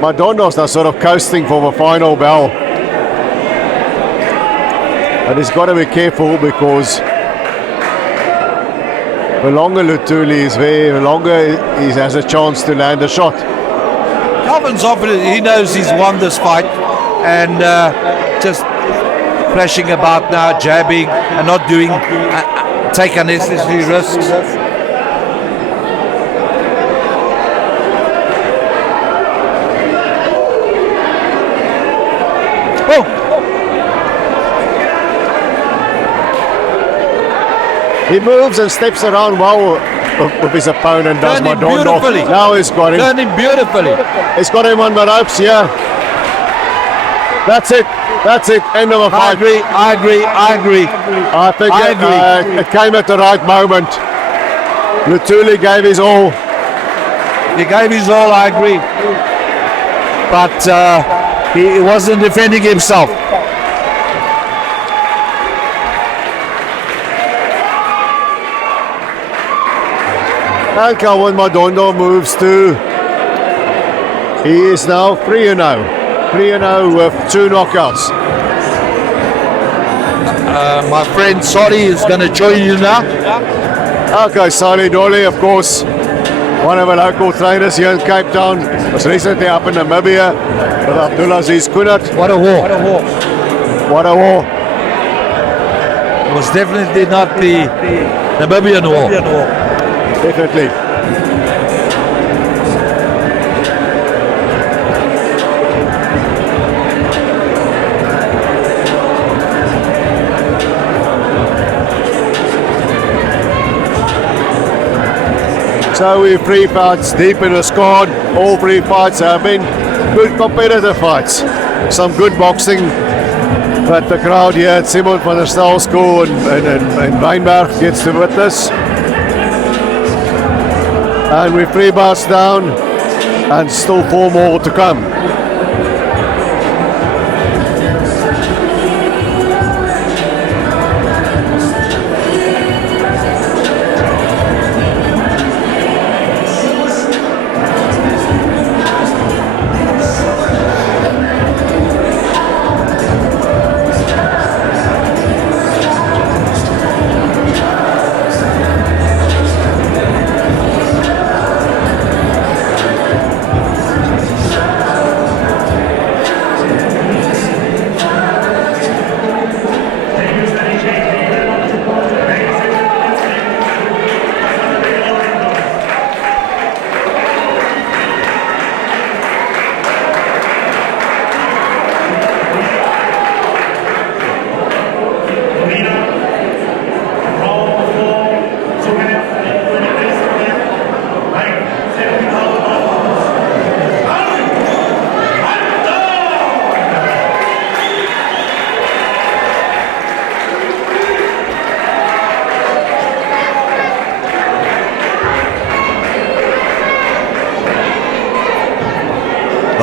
Madondo's now sort of coasting for the final bell. And he's got to be careful because the longer Lutuli is there, the longer he has a chance to land a shot. Calvin's offered. He knows he's won this fight, and just flashing about now, jabbing, and not doing take unnecessary risks. He moves and steps around well with his opponent, does Turned him Madondo. beautifully. Now he's got him. Turned him beautifully. He's got him on the ropes, yeah. That's it. That's it. End of the I fight. agree. I think I agree. it came at the right moment. Lutuli gave his all. He gave his all, I agree. But he wasn't defending himself. And when Madondo moves to, he is now 3-0. 3-0 with 2 knockouts. My friend Sodi is going to join you now. Okay, Sally Dolly, of course, one of our local trainers here in Cape Town, was recently up in Namibia with Abdulaziz Kunat. What a war. What a war. It was definitely not the Namibian war. Definitely. So we're 3 fights deep in the squad. All 3 fights have been good competitive fights. Some good boxing. But the crowd here at Simon van der Stel School and Wynberg gets to witness. And we're 3 bouts down and still 4 more to come.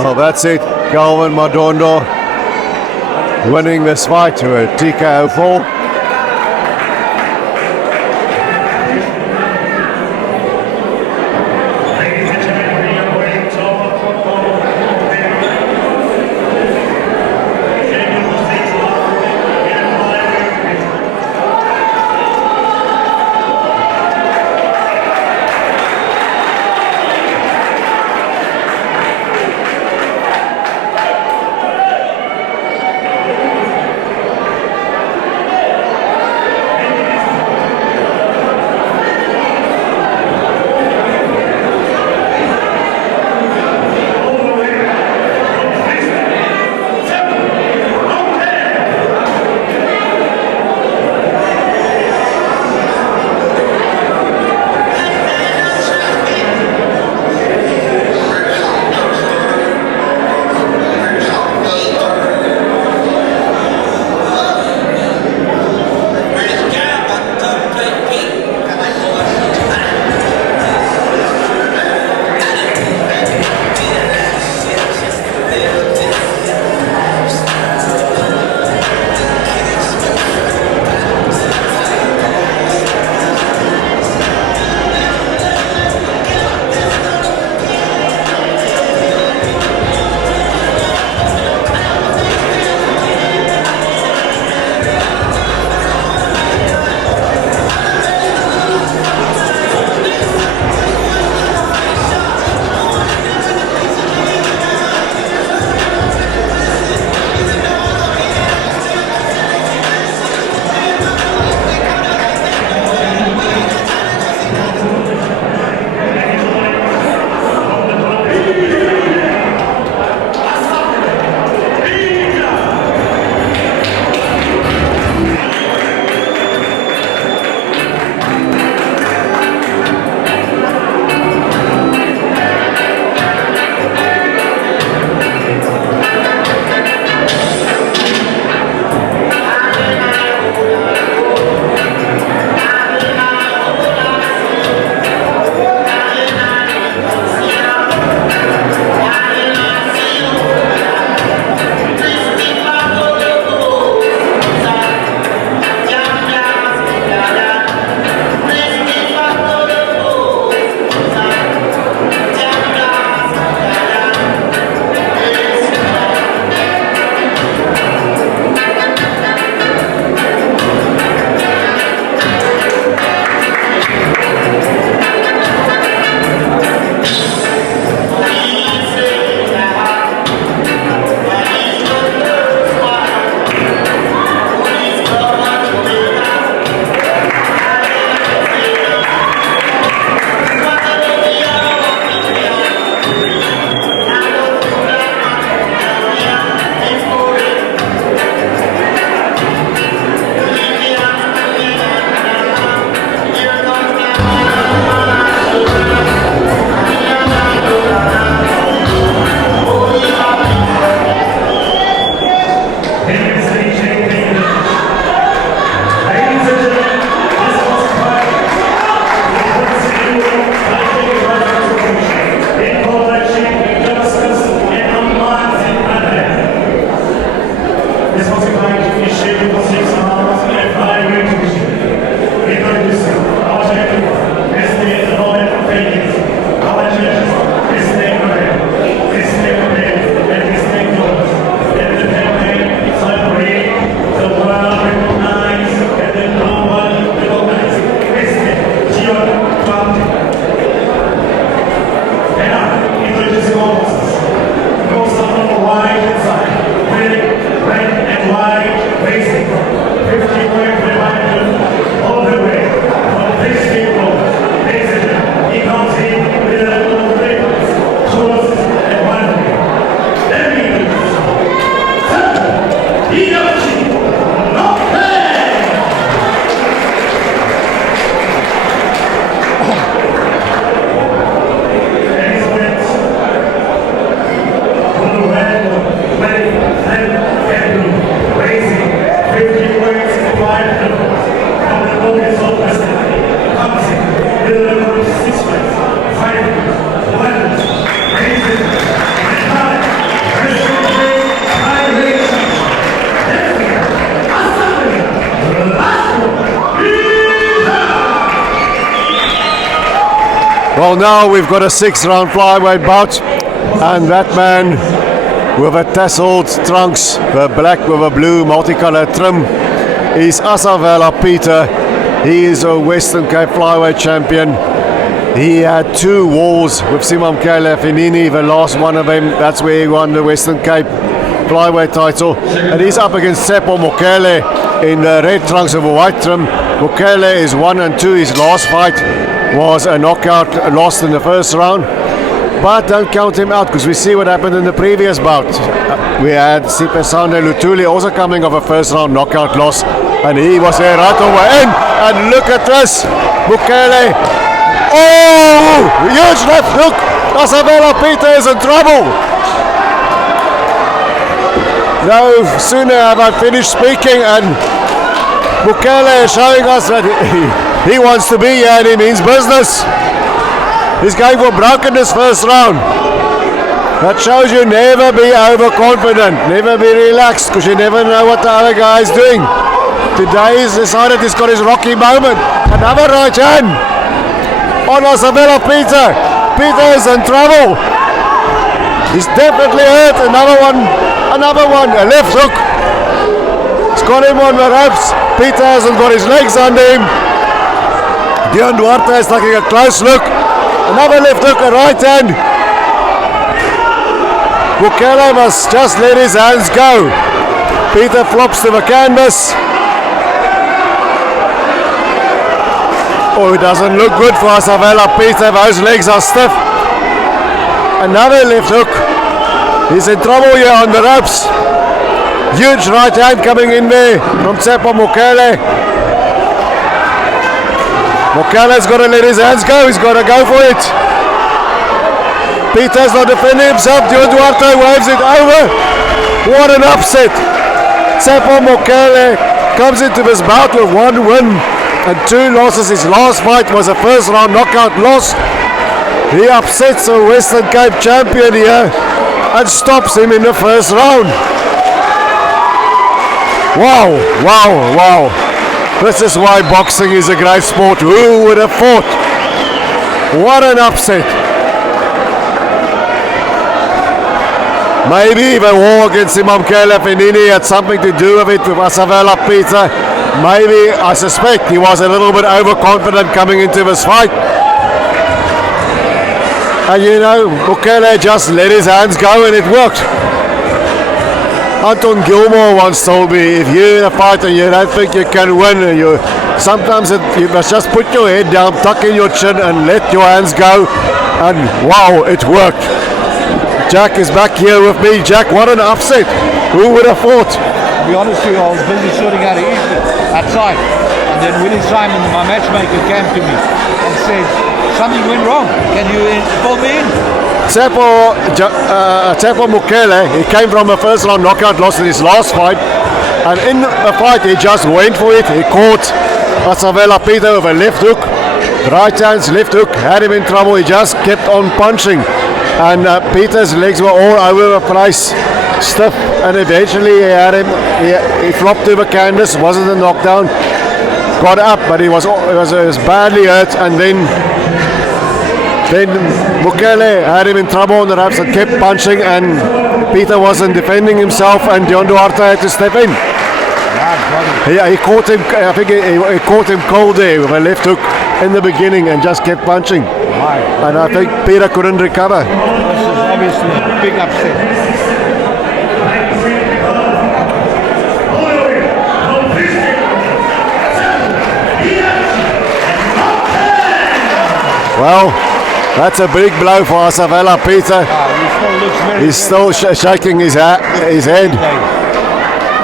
Oh, that's it. Calvin Madondo winning this fight to a TKO fall. is classified to finish for 6 rounds in a flyweight division. Introducing our champion, Mr. Robert Felix. Our judges, Mr. Noel, Mr. Noel, and Mr. Gomes. And the campaign celebrating the world recognized and the global recognized Mr. Chelon. And now, introducing all of us. Goes on the right hand side, winning red and white racing. 50.5 all the way from this vehicle. Ladies and gentlemen, he comes in with a little of vehicles, tools and one way. Let me introduce Well, now we've got a 6-round flyweight bout, and that man with a tasseled trunks, the black with a blue multicolored trim, is Asavela Peter. He is a Western Cape flyweight champion. He had 2 wars with Simon Kele Finini, the last one of them. That's where he won the Western Cape flyweight title. And he's up against Seppo Mokele in the red trunks of a white trim. Mokele is 1-2. His last fight was a knockout, lost in the first round. But don't count him out, because we see what happened in the previous bout. We had Sipesane Lutuli also coming off a first round knockout loss, and he was there right away in. And look at this, Mokele. Oh, huge left hook. Asavela Peter is in trouble. No sooner have I finished speaking, and Mokele is showing us that he wants to be here and he means business. He's going for broken this first round. That shows you never be overconfident, never be relaxed, because you never know what the other guy is doing. Today he's decided he's got his rocky moment. Another right hand on Asavela Peter. Peter is in trouble. He's definitely hurt. Another one, a left hook. He's got him on the ropes. Peter hasn't got his legs under him. Dion Duarte is taking a close look. Another left hook, a right hand. Mokele must just let his hands go. Peter flops to the canvas. Oh, it doesn't look good for Asavela Peter. Those legs are stiff. Another left hook. He's in trouble here on the ropes. Huge right hand coming in there from Seppo Mokele. Mokele's got to let his hands go. He's got to go for it. Peter's not defending himself. Dion Duarte waves it over. What an upset. Seppo Mokele comes into this bout with 1 win and 2 losses. His last fight was a first round knockout loss. He upsets a Western Cape champion here and stops him in the first round. Wow, wow, wow. This is why boxing is a great sport. Who would have thought? What an upset. Maybe the war against Simon Kele Finini had something to do with it with Asavela Peter. Maybe, I suspect, he was a little bit overconfident coming into this fight. And you know, Mokele just let his hands go and it worked. Anton Gilmore once told me, if you're in a fight and you don't think you can win, you must just put your head down, tuck in your chin and let your hands go. And wow, it worked. Jack is back here with me. Jack, what an upset. Who would have thought? To be honest with you, I was busy sorting out a issue outside. And then Willie Simon, my matchmaker, came to me and said, something went wrong. Can you fill me in? Seppo Mokele, he came from a first round knockout loss in his last fight, and in the fight he just went for it. He caught Asavela Peter with a left hook, right hand's left hook, had him in trouble. He just kept on punching, and Peter's legs were all over the place. stiff, and eventually he had him. He flopped over canvas. Wasn't a knockdown. Got up, but he was badly hurt, and then Mukele had him in trouble on the ropes and kept punching, and Peter wasn't defending himself, and John Duarte had to step in. He caught him. I think he caught him cold there with a left hook in the beginning, and just kept punching. And I think Peter couldn't recover. This is obviously a big upset. Well, that's a big blow for Asavela Peter. He's still shaking his head,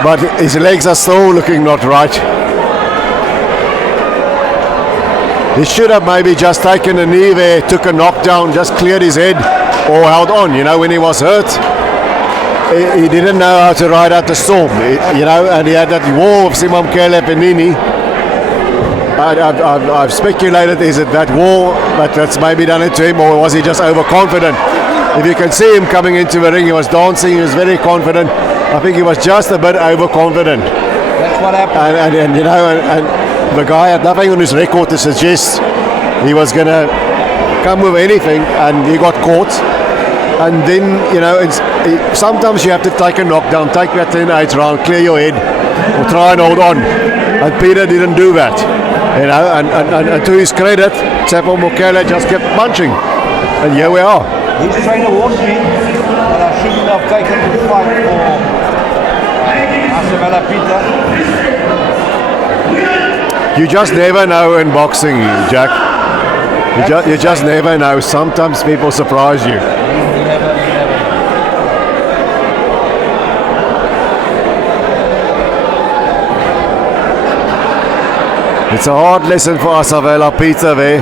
but his legs are still looking not right. He should have maybe just taken a knee there, took a knockdown, just cleared his head, or held on. You know, when he was hurt, he didn't know how to ride out the storm. You know, and he had that wall of Simon Kele Penini. I've speculated, is it that wall that's maybe done it to him, or was he just overconfident? If you can see him coming into the ring, he was dancing, he was very confident. I think he was just a bit overconfident. That's what happened. And you know, and the guy had nothing on his record to suggest he was going to come with anything, and he got caught. And then, you know, sometimes you have to take a knockdown, take that 10-8 round, clear your head, or try and hold on. And Peter didn't do that. You know, and to his credit, Tsepo Mokele just kept punching, and here we are. His trainer warned me that I shouldn't have taken the fight for Asavela Peter. You just never know in boxing, Jack. You just never know. Sometimes people surprise you. It's a hard lesson for Asavela Peter there.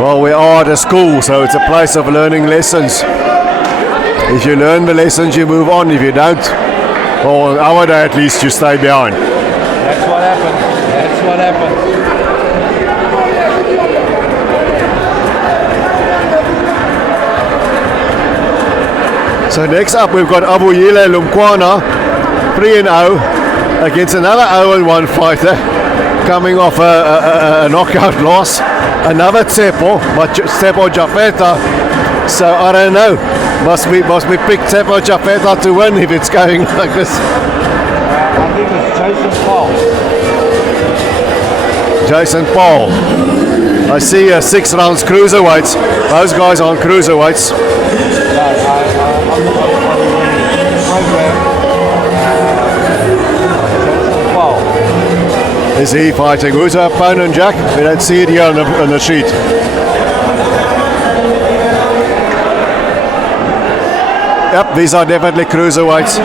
Well, we are at a school, so it's a place of learning lessons. If you learn the lessons, you move on. If you don't, or on our day at least, you stay behind. That's what happened. That's what happened. So next up, we've got Abuyile Lumkwana, 3-0, against another 0-1 fighter, coming off a knockout loss. Another Tsepo, but Tsepo Jafeta. So I don't know. Must we pick Tsepo Jafeta to win if it's going like this? I think it's Jason Paul. Jason Paul. I see 6 rounds cruiserweights. Those guys aren't cruiserweights. Is he fighting? Who's our opponent, Jack? We don't see it here on the sheet. Yep, these are definitely cruiserweights.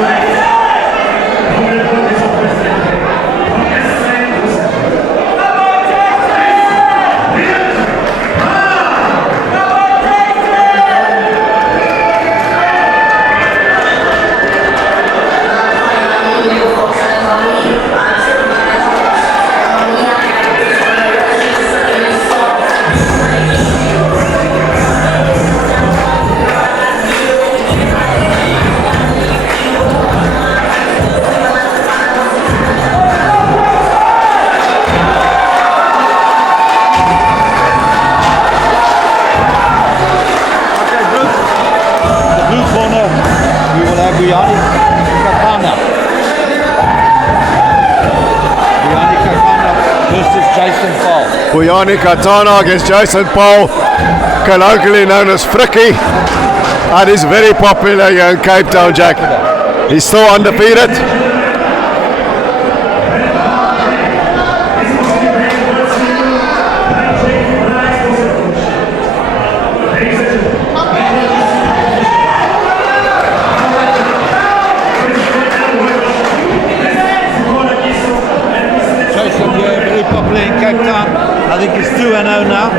Buyani Katana against Jason Paul, colloquially known as Frikkie, and is very popular here in Cape Town, Jack. He's still undefeated. Jason, yeah, very popular in Cape Town. I think he's 2-0 now.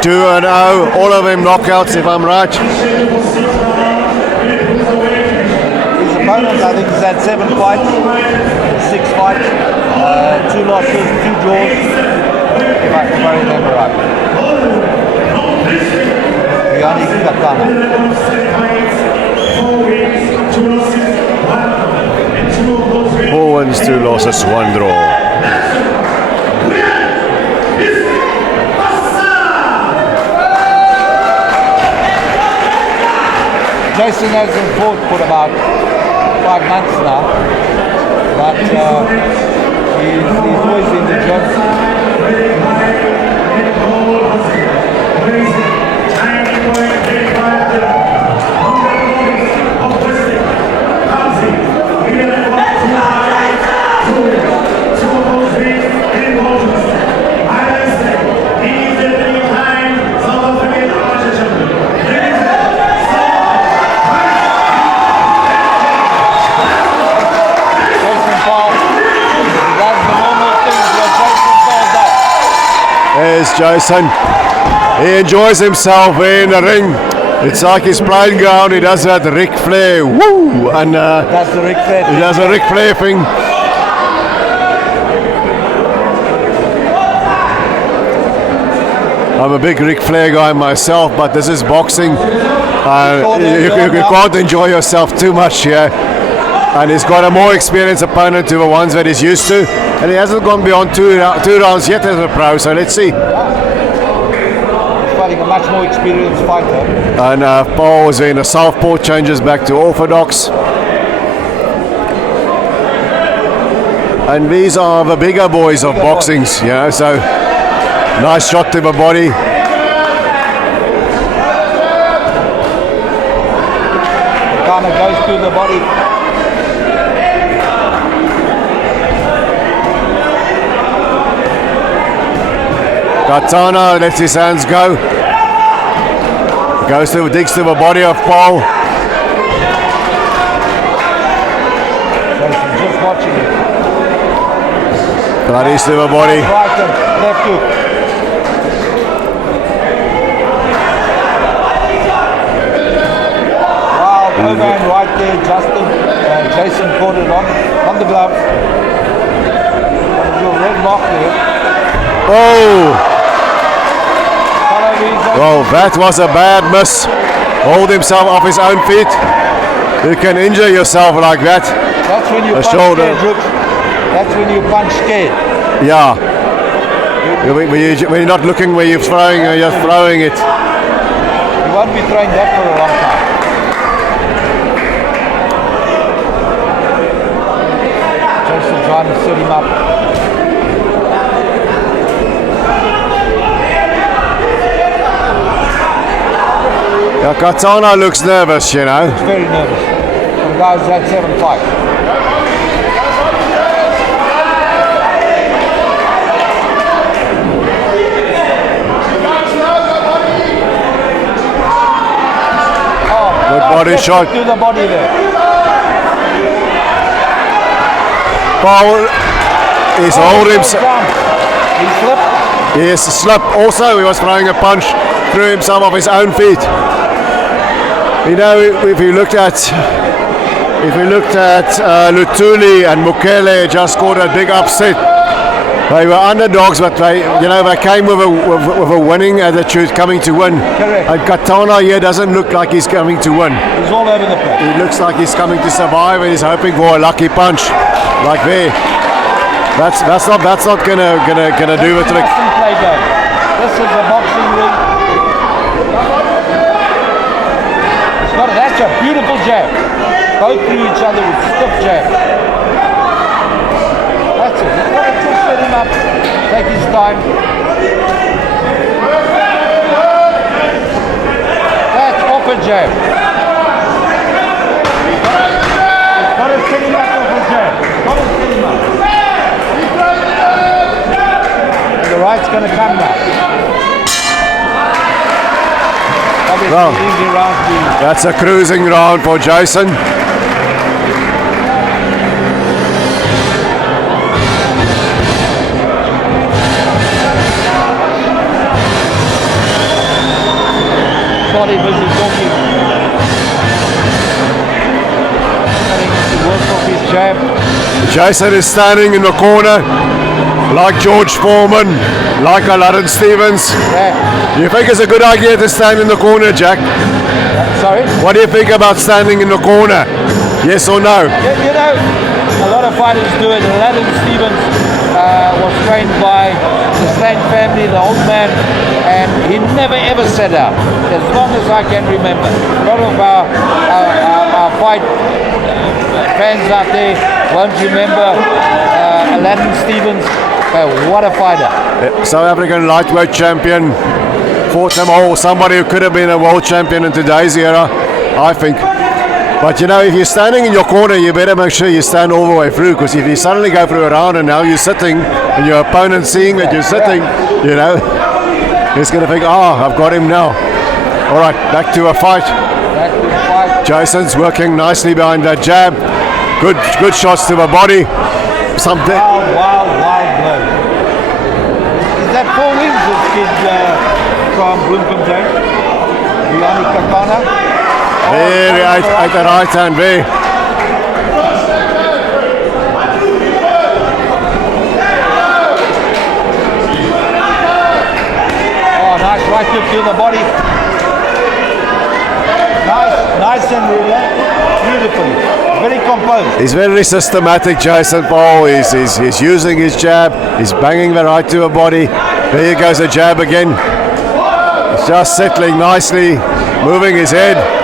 2-0, all of them knockouts if I'm right. His opponent, I think, he's had 7 fights, 6 fights, 2 losses, 2 draws, if I remember right. Katana. 4 wins, 2 losses, 1 draw. Jason hasn't fought for about 5 months now, but he's always in the gym. There's Jason. He enjoys himself in the ring. It's like his playing ground. He does that Ric Flair, woo, and That's the Ric Flair thing. he does a Ric Flair thing. I'm a big Ric Flair guy myself, but this is boxing. You can't enjoy yourself too much here. And he's got a more experienced opponent to the ones that he's used to. And he hasn't gone beyond two rounds yet as a pro, so let's see. He's fighting a much more experienced fighter. And Paul is in a southpaw, changes back to orthodox. And these are the bigger boys of boxing, you know, so nice shot to the body. Katana goes to the body. Katana lets his hands go. Digs to the body of Paul. Just watching it. Bloodies to the body. Right and left hook. Wild overhand right there, Justin. Jason caught it on the glove. A little red lock there. Oh! Well, that was a bad miss. Hold himself off his own feet. You can injure yourself like that. That's when you A punch shoulder. scared, Brooks. That's when you punch scared. Yeah. When you're not looking where you're throwing, you're throwing it. You won't be throwing that for a long time. Jason trying to set him up. Yeah, Katana looks nervous, you know. He's very nervous. The guy's had 7 fights. Good body shot. To the body there. Paul is holding himself. He slipped. Yes, a slip. Also, he was throwing a punch, threw himself off his own feet. You know, if we looked at Lutuli and Mukele just scored a big upset. They were underdogs, but they came with a winning attitude, coming to win. Correct. And Katana here doesn't look like he's coming to win. He's all over the place. He looks like he's coming to survive, and he's hoping for a lucky punch, like there. That's not gonna do the trick. Mustn't play game. This is a boxing ring. That's a beautiful jab. Both through each other with stiff jab. That's it. You've got to just set him up. Take his time. That's off a jab. You've got to set him up off a jab. Got to set him up. And the right's going to come now. Well, Easy round to that's a cruising round for Jason. Body busy talking. Starting to work off his jab. Jason is standing in the corner. like George Foreman, like Aladdin Stevens. Yeah. Do you think it's a good idea to stand in the corner, Jack? Sorry? What do you think about standing in the corner? Yes or no? You know, a lot of fighters do it. Aladdin Stevens was trained by the Slang family, the old man, and he never ever sat out, as long as I can remember. A lot of our fight fans out there won't remember Aladdin Stevens, but what a fighter. South African lightweight champion, fought them all, somebody who could have been a world champion in today's era, I think. But you know, if you're standing in your corner, you better make sure you stand all the way through, because if you suddenly go through a round and now you're sitting and your opponent seeing that you're sitting, you know, he's going to think, I've got him now. All right, back to a fight. Jason's working nicely behind that jab. Good shots to the body. Something. Wild blow. Is that 4 wins this kid from Bloemfontein? Biani Katana? There, at the right hand there. Oh, nice right hook to the body. Nice and relaxed. Beautifully. Very composed. He's very systematic, Jason Paul. He's using his jab. He's banging the right to the body. There goes the jab again. He's just settling nicely, moving his head.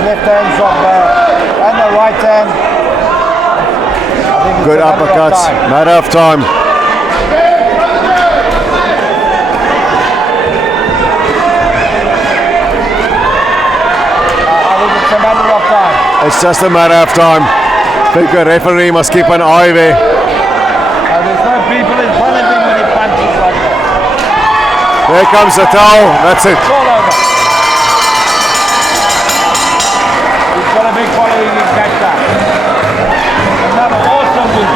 Left hands off and the right hand. Good uppercuts. Matter of time. I think it's a matter of time. It's just a matter of time. I think the referee must keep an eye there. There's no people in front of him when he punches like that. There comes the towel. That's it. It's all over. He's got a big following in Katana. Another awesome win.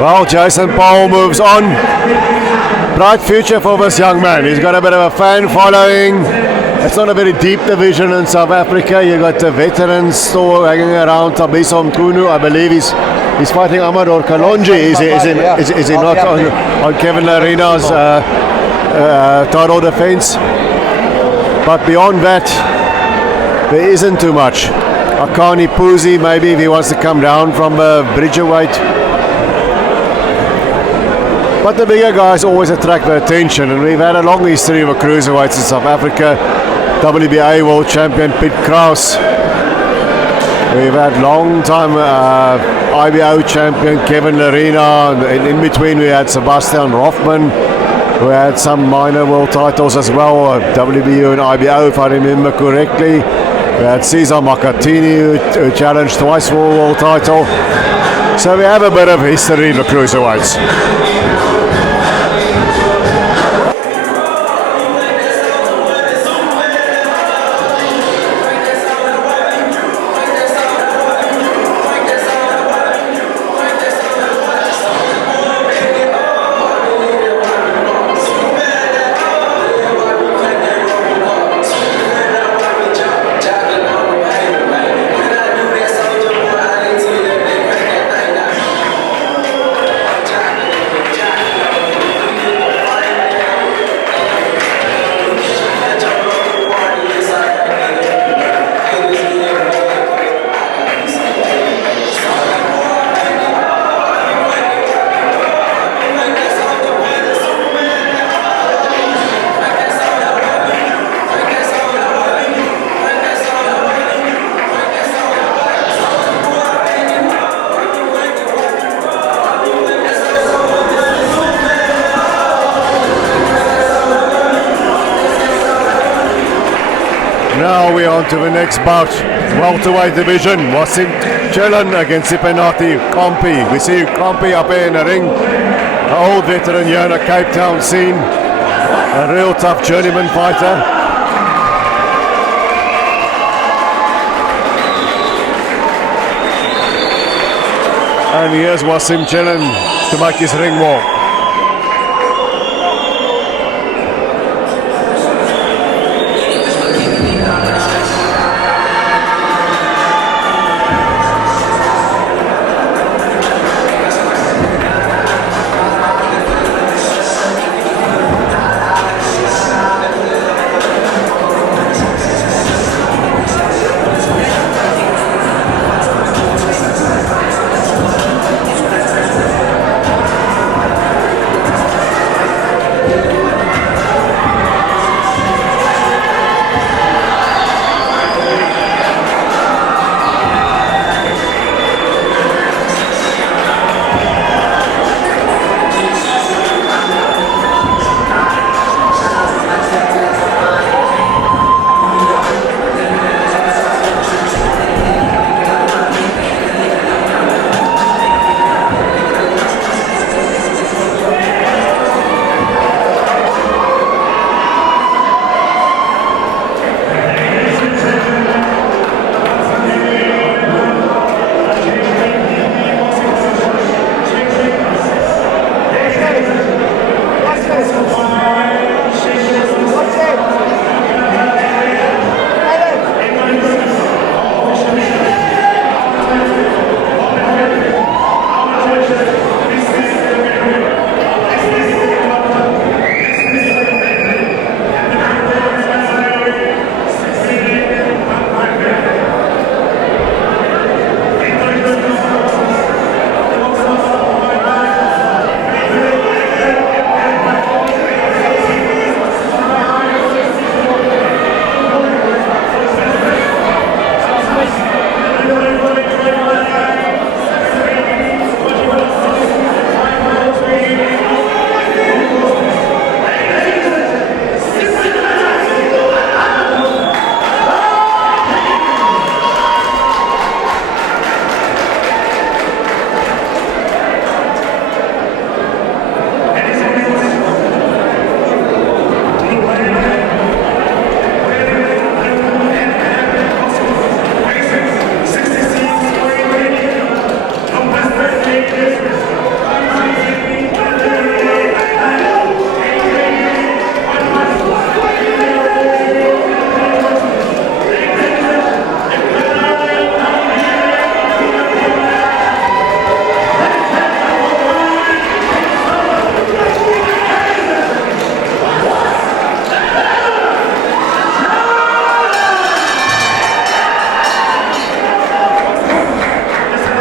Well, Jason Paul moves on. Bright future for this young man. He's got a bit of a fan following. It's not a very deep division in South Africa. You got the veterans still hanging around. Tabiso Mkunu, I believe he's fighting Amador Kalonji. Is he not on Kevin Larina's title defense? But beyond that, there isn't too much. Akani Puzi, maybe if he wants to come down from Bridgerweight. But the bigger guys always attract the attention, and we've had a long history of a cruiserweights in South Africa. WBA world champion Pete Kraus. We've had long time IBO champion Kevin Lerena, and in between we had Sebastian Rothman, who had some minor world titles as well, WBO and IBO if I remember correctly. We had Cesar Makatini, who challenged twice for a world title. So we have a bit of history in the cruiserweights. Now we're on to the next bout, welterweight division. Wasim Chelon against Sipenati Compi. We see Compi up here in the ring, an old veteran here in the Cape Town scene, a real tough journeyman fighter. And here's Wasim Chelon to make his ring walk.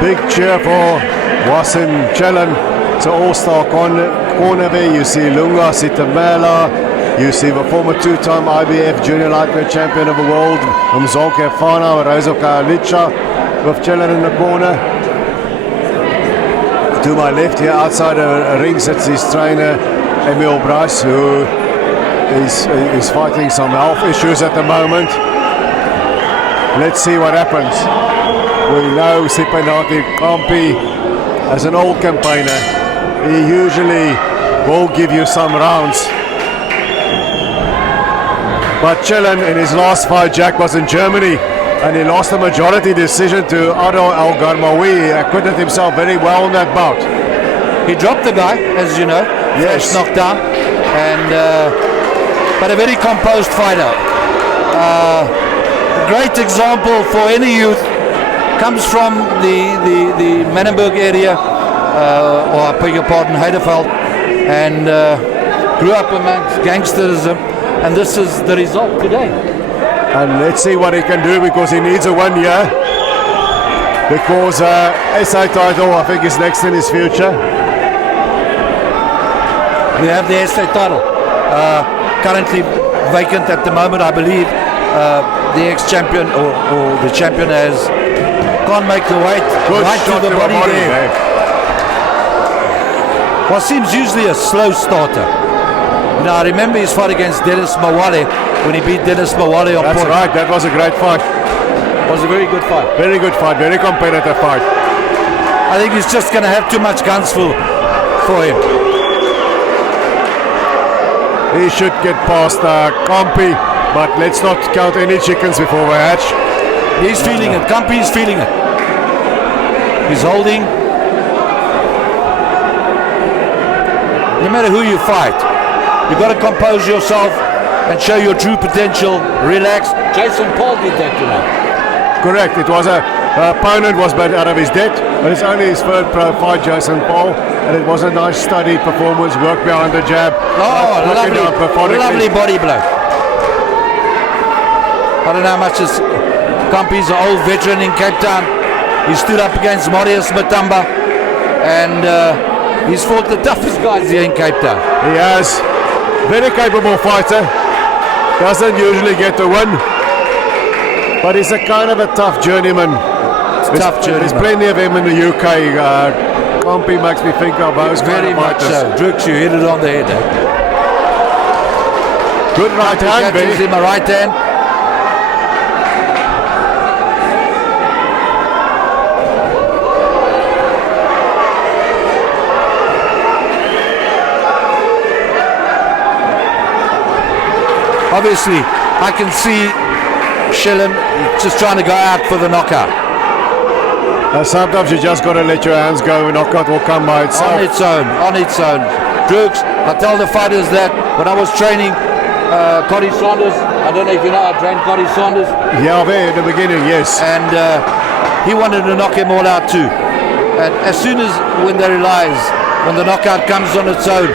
Big cheer for Wasim Chelon. It's an all-star corner there, you see Lunga Sitamela, you see the former two-time IBF Junior Lightweight Champion of the world, Mzonke Fana, Rosa Kaalicha, with Chelon in the corner. To my left here, outside the ring, sits his trainer, Emil Brice, who is fighting some health issues at the moment. Let's see what happens. We know Sipenati Compi, as an old campaigner, he usually will give you some rounds. But Chelon, in his last fight, Jack, was in Germany, and he lost a majority decision to Ado Al Garmawi. He acquitted himself very well in that bout. He dropped the guy, as you know, Yes. knocked down, and but a very composed fighter. A great example for any youth. Comes from the Menenberg area, or I beg your pardon, Heideveld, and grew up amongst gangsterism, and this is the result today. And let's see what he can do, because he needs a 1 year. Because SA title, I think, is next in his future. We have the SA title, currently vacant at the moment, I believe. The ex-champion or the champion can't make the weight. Good right shot to the body there. What seems usually a slow starter. You know, I remember his fight against Dennis Mawale when he beat Dennis Mawale on That's point. right, that was a great fight. It was a very good fight. Very good fight, very competitive fight. I think he's just going to have too much guns for him. He should get past Compi, but let's not count any chickens before we hatch. He's feeling it. Compi is feeling it. He's holding. No matter who you fight, you've got to compose yourself and show your true potential. Relax. Jason Paul did that tonight. Correct, it was opponent was bad out of his depth, but it's only his third pro fight, Jason Paul, and it was a nice studied performance, work behind the jab. Lovely body blow. I don't know how much is Compi's an old veteran in Cape Town. He stood up against Marius Matamba, and he's fought the toughest guys here in Cape Town. He has. Very capable fighter. Doesn't usually get the win, but he's a kind of a tough journeyman. There's plenty of him in the UK. Compi makes me think of those kind Very of much fighters. so. Drooks, you hit it on the head. Good right hand, Catches him a right hand. Obviously, I can see Chelon just trying to go out for the knockout. Sometimes you just got to let your hands go, and knockout will come by itself. On its own. Drooks, I tell the fighters that when I was training Cody Saunders, I don't know if you know, I trained Cody Saunders. Yeah, there in the beginning, yes. And he wanted to knock him all out too. And as soon as when they realize, when the knockout comes on its own,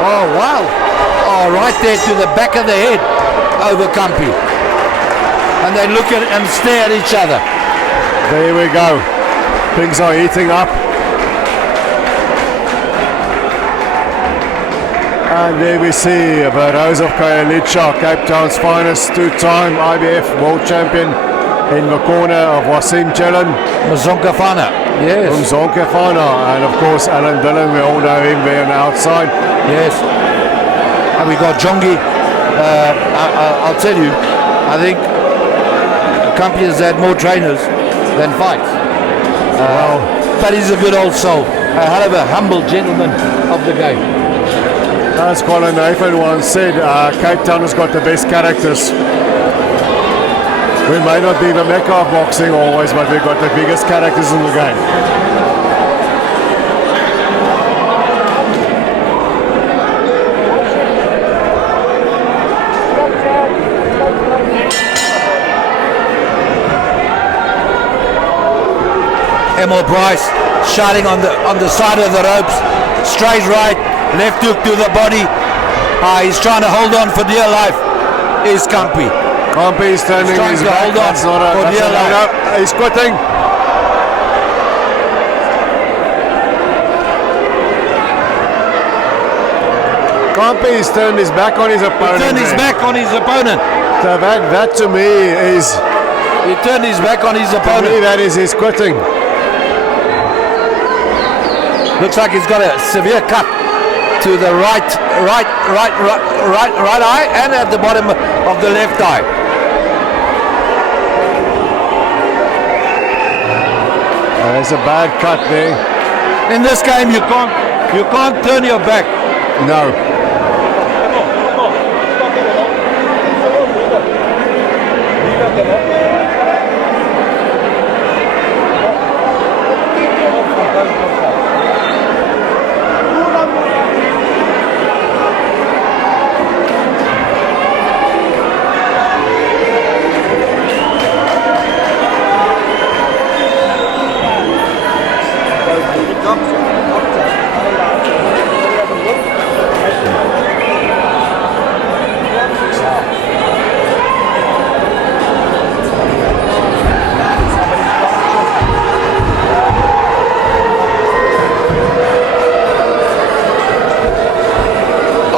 oh wow, oh right there to the back of the head over Compi. And they look at and stare at each other. There we go. Things are heating up. And there we see the Rose of Kaalicha, Cape Town's finest two-time IBF world champion, in the corner of Wasim Chelon. Mzonke Fana, yes. Mzonke Fana, and of course Alan Dillon, we all know him there on the outside. Yes. And we got Jongi. I'll tell you, I think Compi has had more trainers than fights. But he's a good old soul. A hell of a humble gentleman of the game. As Colin Nathan once said, Cape Town has got the best characters. We may not be the mecca of boxing always, but we've got the biggest characters in the game. Emil Brice shouting on the side of the ropes, straight right, left hook to the body. He's trying to hold on for dear life. Is Compi. Compi is turning his to back. hold on for dear life. He's quitting. Compi's turned his back on his opponent. Turned his back on his opponent. So that to me is... He turned his back on his To me, opponent. that is his quitting. Looks like he's got a severe cut to the right eye and at the bottom of the left eye. There's a bad cut there. In this game, you can't turn your back. No.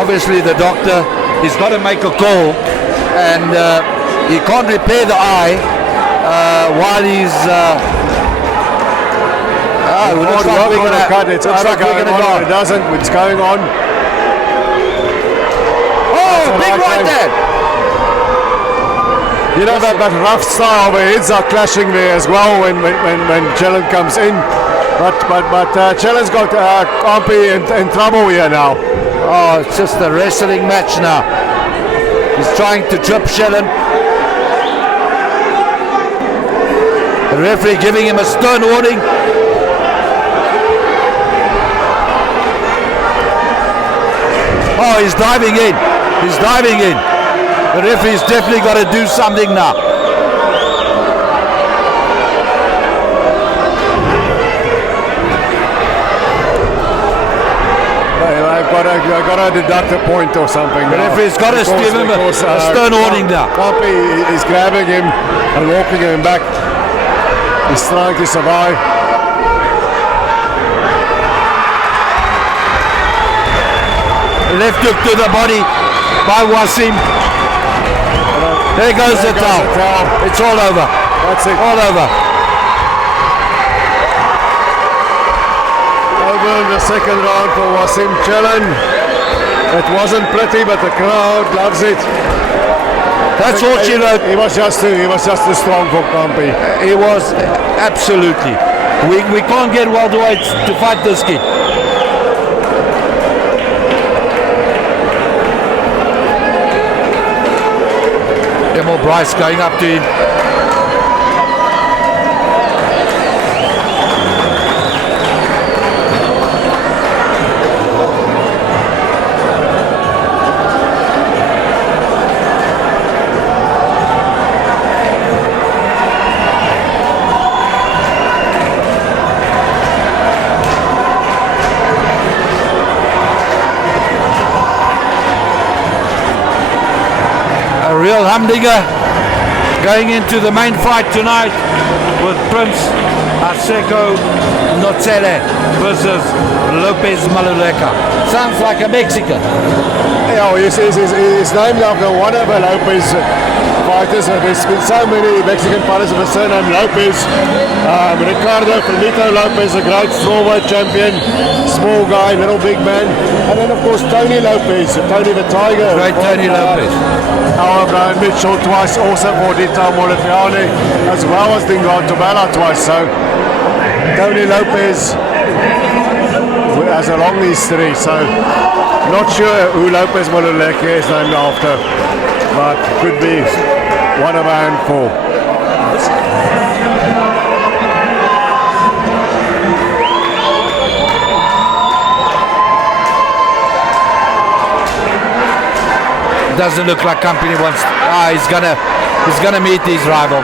Obviously the doctor, he's got to make a call, and he can't repair the eye while he's looks like we're gonna cut. It's looks either like we're going gonna on or go. it doesn't. It's going on. Oh, That's a big right right hand. there. You know that rough style where heads are clashing there as well when Chelon comes in. But Chelon's got Compi in trouble here now. Oh, it's just a wrestling match now. He's trying to trip Chelon. The referee giving him a stern warning. Oh, he's diving in. He's diving in. The referee's definitely got to do something now. I've got to deduct a point or something. The referee's got to give him a stern warning now. Compi is grabbing him and walking him back. He's trying to survive. Left hook to the body by Wasim. There goes the towel. It's all over. That's it. All over. Over in the second round for Wasim Chelon. It wasn't pretty, but the crowd loves it. That's all she wrote. He was just too strong for Compi. He was absolutely. We can't get welterweights to fight this kid. Jackie Brice going up to him. Real humdinger going into the main fight tonight with Prince Aseko Notsele versus Lopez Maluleka. Sounds like a Mexican. Yeah, he's named after one of the Lopez fighters. There's been so many Mexican fighters with the surname Lopez. Ricardo Finito Lopez, a great strawweight champion, small guy, little big man. And then of course Tony Lopez, Tony the Tiger. Great Tony Lopez. Our Brian Mitchell twice, also for Dita Molifiane, as well as Dingo Tobala twice. So Tony Lopez has a long history. So not sure who Lopez Maluleke is named after, but could be one of a handful. Doesn't look like Company wants. He's gonna meet his rival.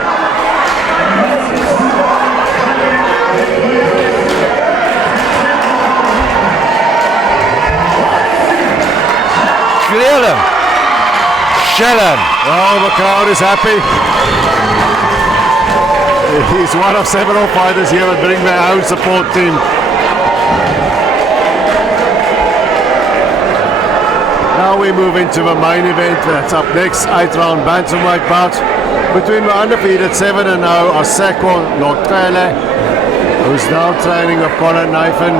Clear him. Chelon. Oh, the crowd is happy. He's one of several fighters here that bring their own support team. we move into the main event that's up next, 8-round bantamweight bout between the undefeated 7-0 Aseko Nokele, who's now training with Colin Nathan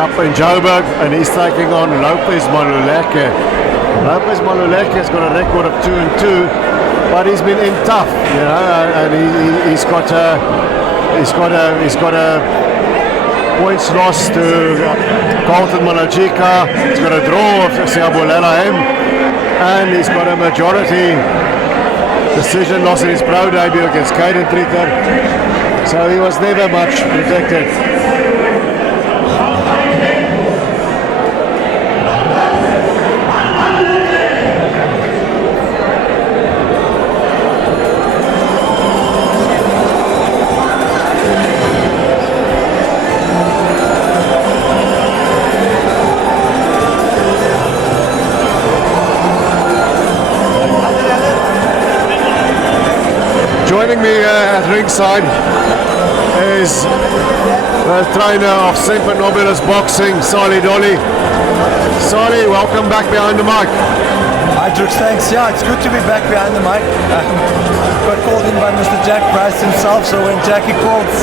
up in Joburg, and he's taking on Lopez Maluleke. Lopez Maluleke has got a record of 2-2, but he's been in tough, you know, and he's got a points loss to Carlton Malajika. He's got a draw of Siabulela M, and he's got a majority decision loss in his pro debut against Caden Tritter. So he was never much protected. Joining me at ringside is the trainer of Semper Nobilis Boxing, Sali Dolly. Sali, welcome back behind the mic. Hi Drux, thanks. Yeah, it's good to be back behind the mic. Got called in by Mr. Jack Brice himself, so when Jackie calls,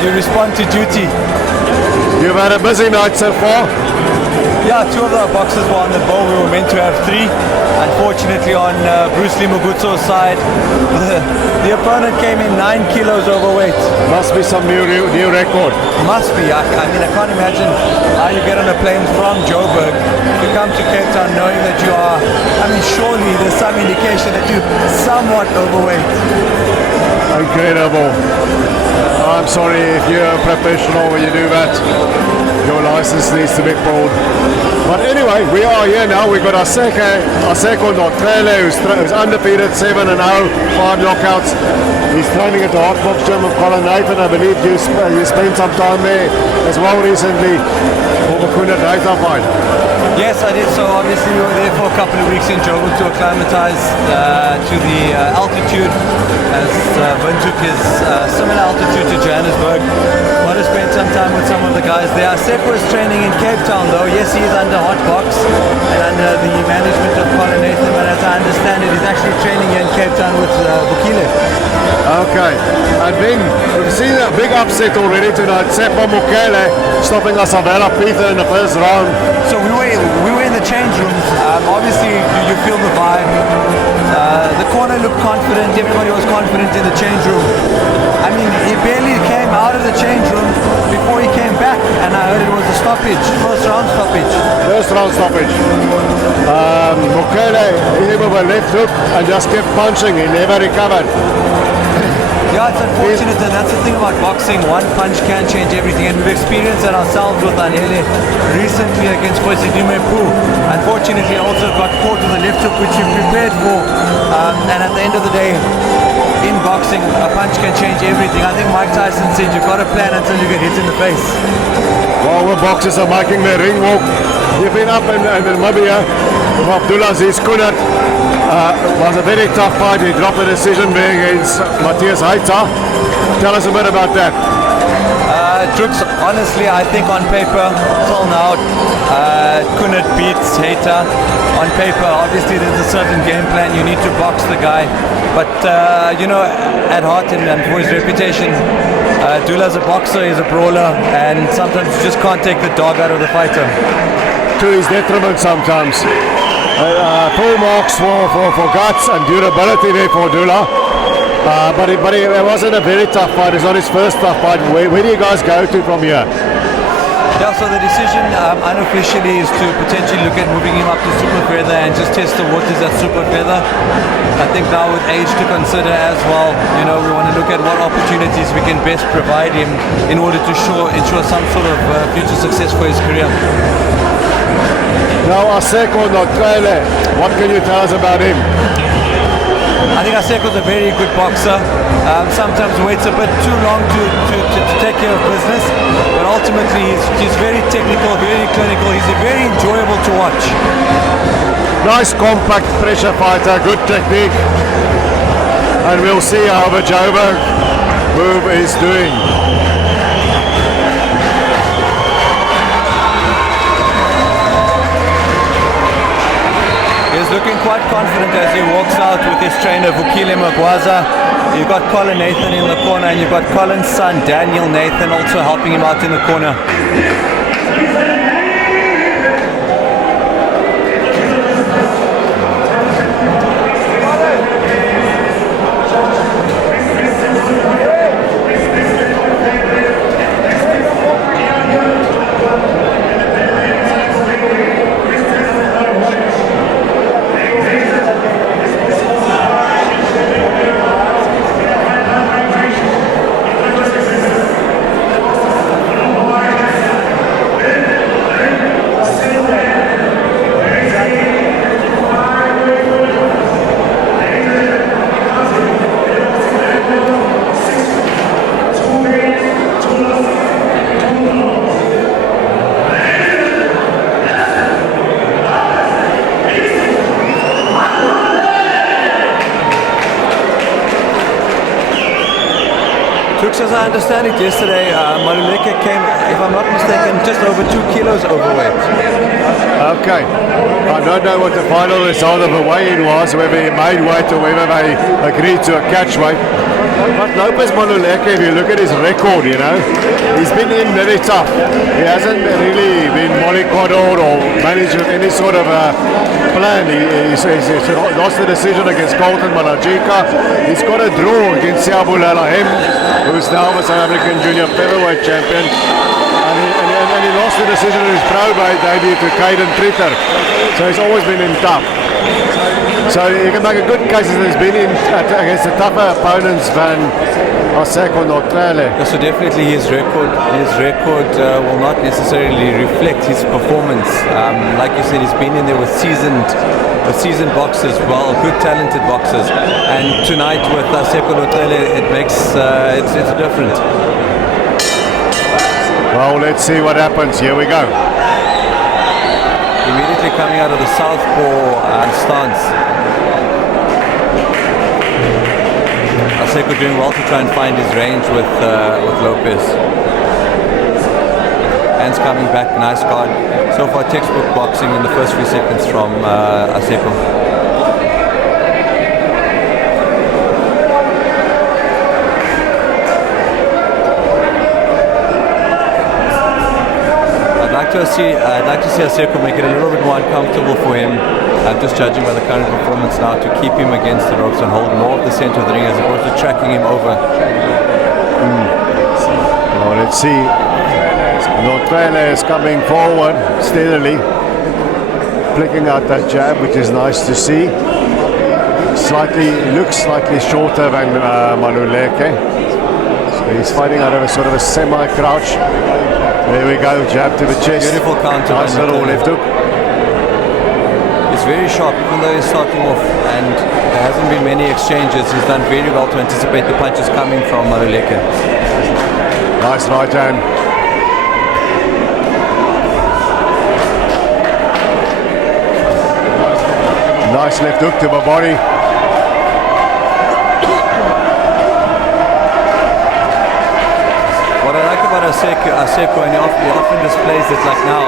you respond to duty. You've had a busy night so far. Yeah, 2 of our boxers were on the bowl. We were meant to have 3. Unfortunately, on Bruce Lee Mugutso's side, the opponent came in 9 kilos overweight. Must be some new record. Must be. I mean, I can't imagine how you get on a plane from Joburg to come to Cape Town knowing that you are, I mean, surely there's some indication that you're somewhat overweight. Incredible. I'm sorry if you're a professional when you do that. Your license needs to be pulled. But anyway, we are here now. We've got Aseko Nokele, who's undefeated, 7-0, 5 knockouts. He's training at the Hot Box Gym of Colin Nathan. I believe you spent some time there as well recently for the Kuna Data fight. Yes, I did. So obviously we were there for a couple of weeks in Joburg to acclimatise to the altitude, as Vin took his similar altitude to Johannesburg. Want to spend some time with some of the guys there. Aseko is training in Cape Town though. Yes, he is under Hot Box and under the management of Colin Nathan, but as I understand it, he's actually training here in Cape Town with Bukile. Okay, and then we've seen a big upset already tonight. Sepa Mukele stopping Asavela Peter in the first round. So we were in the change rooms. Obviously, you feel the vibe. The corner looked confident. Everybody was confident in the change room. I mean, he barely came out of the change room before he came back, and I heard it was a stoppage, first round stoppage. First round stoppage. Mukele hit him with a left hook and just kept punching. He never recovered. Yeah, it's unfortunate, and that's the thing about boxing. One punch can change everything, and we've experienced that ourselves with Anele recently against Kwesidume Poo. Unfortunately, also got caught with a left hook, which we prepared for, and at the end of the day, in boxing, a punch can change everything. I think Mike Tyson said you've got to plan until you get hit in the face. While the boxers are making their ring walk, you've been up in Namibia with Abdulaziz Kunat. Was a very tough fight. He dropped the decision against Matthias Heiter. Tell us a bit about that. Drux, honestly, I think on paper, till now, Kunat beats Heiter. On paper, obviously there's a certain game plan. You need to box the guy. But, you know, at heart and for his reputation, Dula's a boxer, he's a brawler, and sometimes you just can't take the dog out of the fighter. To his detriment sometimes. Full marks for guts and durability there for Dula. But it wasn't a very tough fight. It's not his first tough fight. Where do you guys go to from here? Yeah, so the decision unofficially is to potentially look at moving him up to super feather and just test the waters at super feather. I think now with age to consider as well, you know, we want to look at what opportunities we can best provide him in order to ensure some sort of future success for his career. Now Aseko Nokele, what can you tell us about him? I think Aseko's a very good boxer. Sometimes waits a bit too long to take care of business, but ultimately he's very technical, very clinical. He's very enjoyable to watch. Nice compact pressure fighter, good technique, and we'll see how the Joburg move is doing. quite confident as he walks out with his trainer Vukile Magwaza. You've got Colin Nathan in the corner, and you've got Colin's son Daniel Nathan also helping him out in the corner. As I understand it yesterday, Maluleke came, if I'm not mistaken, just over 2 kilos overweight. Okay. I don't know what the final result of the weigh-in was, whether he made weight or whether they agreed to a catch weight. But Lopez Maluleke, if you look at his record, you know, he's been in very tough. He hasn't really been mollycoddled or managed with any sort of plan. He's lost the decision against Colton Malajika. He's got a draw against Siabula Lahem, who's now the South African junior featherweight champion. And he lost the decision in his pro debut to Caden Tritter. So he's always been in tough. So you can make a good case that he's been in against the tougher opponents than Aseko Notrele. So definitely his record will not necessarily reflect his performance. Like you said, he's been in there with seasoned boxers, well, good talented boxers. And tonight with Aseko Notrele, it makes it's different. Well, let's see what happens. Here we go. Immediately coming out of the southpaw stance. Aseko doing well to try and find his range with Lopez. Hands coming back, nice guard. So far textbook boxing in the first few seconds from Aseko. I'd like to see Aseko make it a little bit more uncomfortable for him. I'm just judging by the current performance now to keep him against the ropes and hold more of the center of the ring as opposed to tracking him over. Well, let's see. Notrele is coming forward steadily, flicking out that jab, which is nice to see. Looks slightly shorter than Maluleke. So he's fighting out of a sort of a semi-crouch. There we go, jab to the chest. Beautiful counter. Nice little left hook. He's very sharp, even though he's starting off, and there hasn't been many exchanges. He's done very well to anticipate the punches coming from Maluleke. Nice right hand. Nice left hook to the body. What I like about Aseko, and he often displays it like now,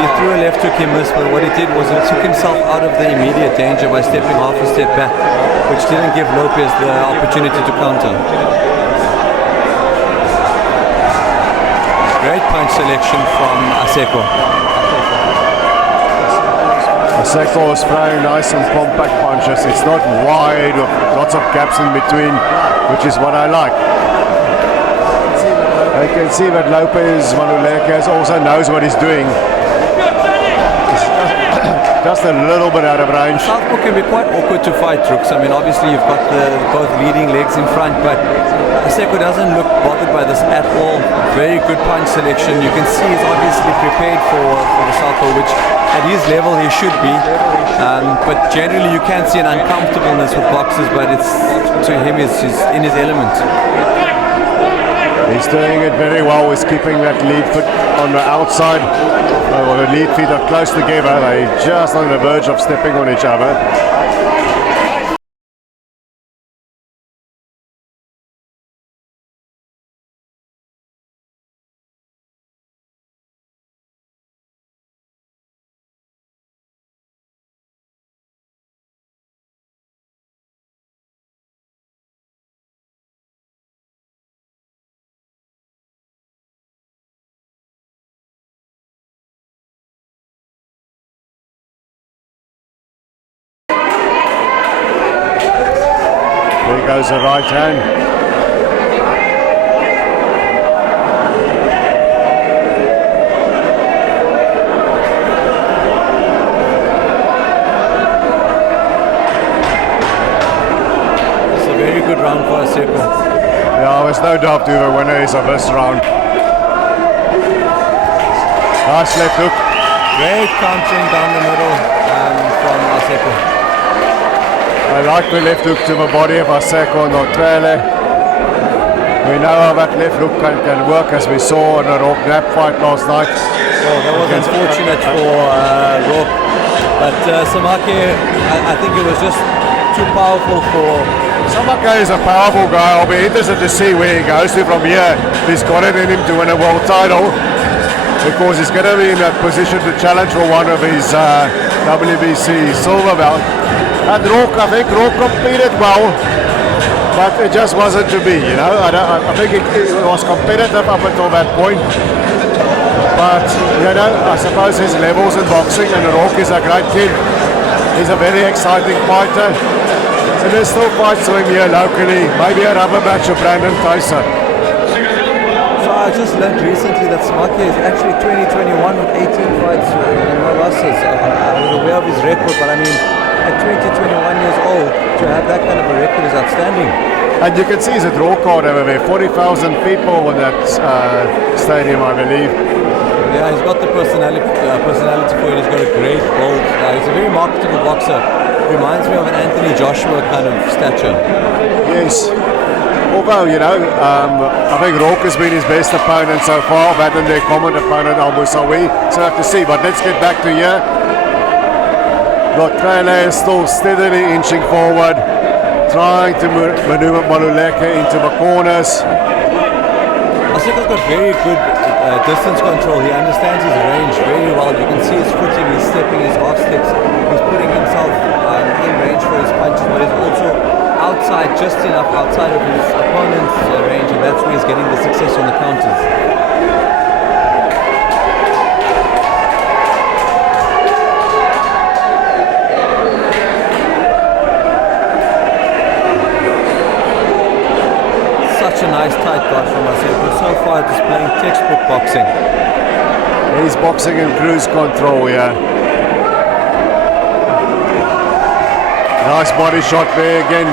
he threw a left hook, he missed, but what he did was he took himself out of the immediate danger by stepping half a step back, which didn't give Lopez the opportunity to counter. Great punch selection from Aseko. Aseko is throwing nice and compact punches. It's not wide with lots of gaps in between, which is what I like. I can see that Lopez Maluleke also knows what he's doing. Just a little bit out of range. Southpaw can be quite awkward to fight, Rooks. I mean, obviously you've got the both leading legs in front, but Aseko doesn't look bothered by this at all. Very good punch selection. You can see he's obviously prepared for the Southpaw, which at his level he should be. But generally you can see an uncomfortableness with boxers, but it's to him he's in his element. He's doing it very well. He's keeping that lead foot on the outside. Well, the lead feet are close together. They're just on the verge of stepping on each other. There goes the right hand. Good round for Aseko. Yeah, there's no doubt who the winner is of this round. Nice left hook. Great countering down the middle from Aseko. I like the left hook to the body of Aseko and Otrele. We know how that left hook can work, as we saw in the Rock Nap fight last night. Well, that was unfortunate for Rock. But Samake, I think it was just too powerful for... Samake is a powerful guy. I'll be interested to see where he goes to from here. He's got it in him to win a world title, because he's going to be in a position to challenge for one of his WBC silver belt. And Rock, I think Rock competed well, but it just wasn't to be, you know. I think it was competitive up until that point. But, you know, I suppose his levels in boxing, and Rock is a great kid. He's a very exciting fighter. So there's still fights to him here locally. Maybe a rubber match of Brandon Tyson. So I just learned recently that Samake is actually 2021 with 18 fights and no losses. I was aware of his record, but I mean, at 20, 21 years old, to have that kind of a record is outstanding. And you can see his draw card over there. 40,000 people in that stadium, I believe. Yeah, he's got the personality for it. He's got a great build. He's a very marketable boxer. Reminds me of an Anthony Joshua kind of stature. Yes. Although, you know, I think Rock has been his best opponent so far, better than their common opponent, Al Musawi. So I have to see. But let's get back to here. Lotrele is still steadily inching forward, trying to maneuver Maluleke into the corners. Aseko's got very good distance control. He understands his range very well. You can see his footing, he's stepping, his half steps. He's putting himself in range for his punches, but he's also outside, just enough outside of his opponent's range, and that's where he's getting the success on the counters. Such a nice tight guard from Aseko. So far displaying textbook boxing. He's boxing in cruise control, yeah. Nice body shot there again.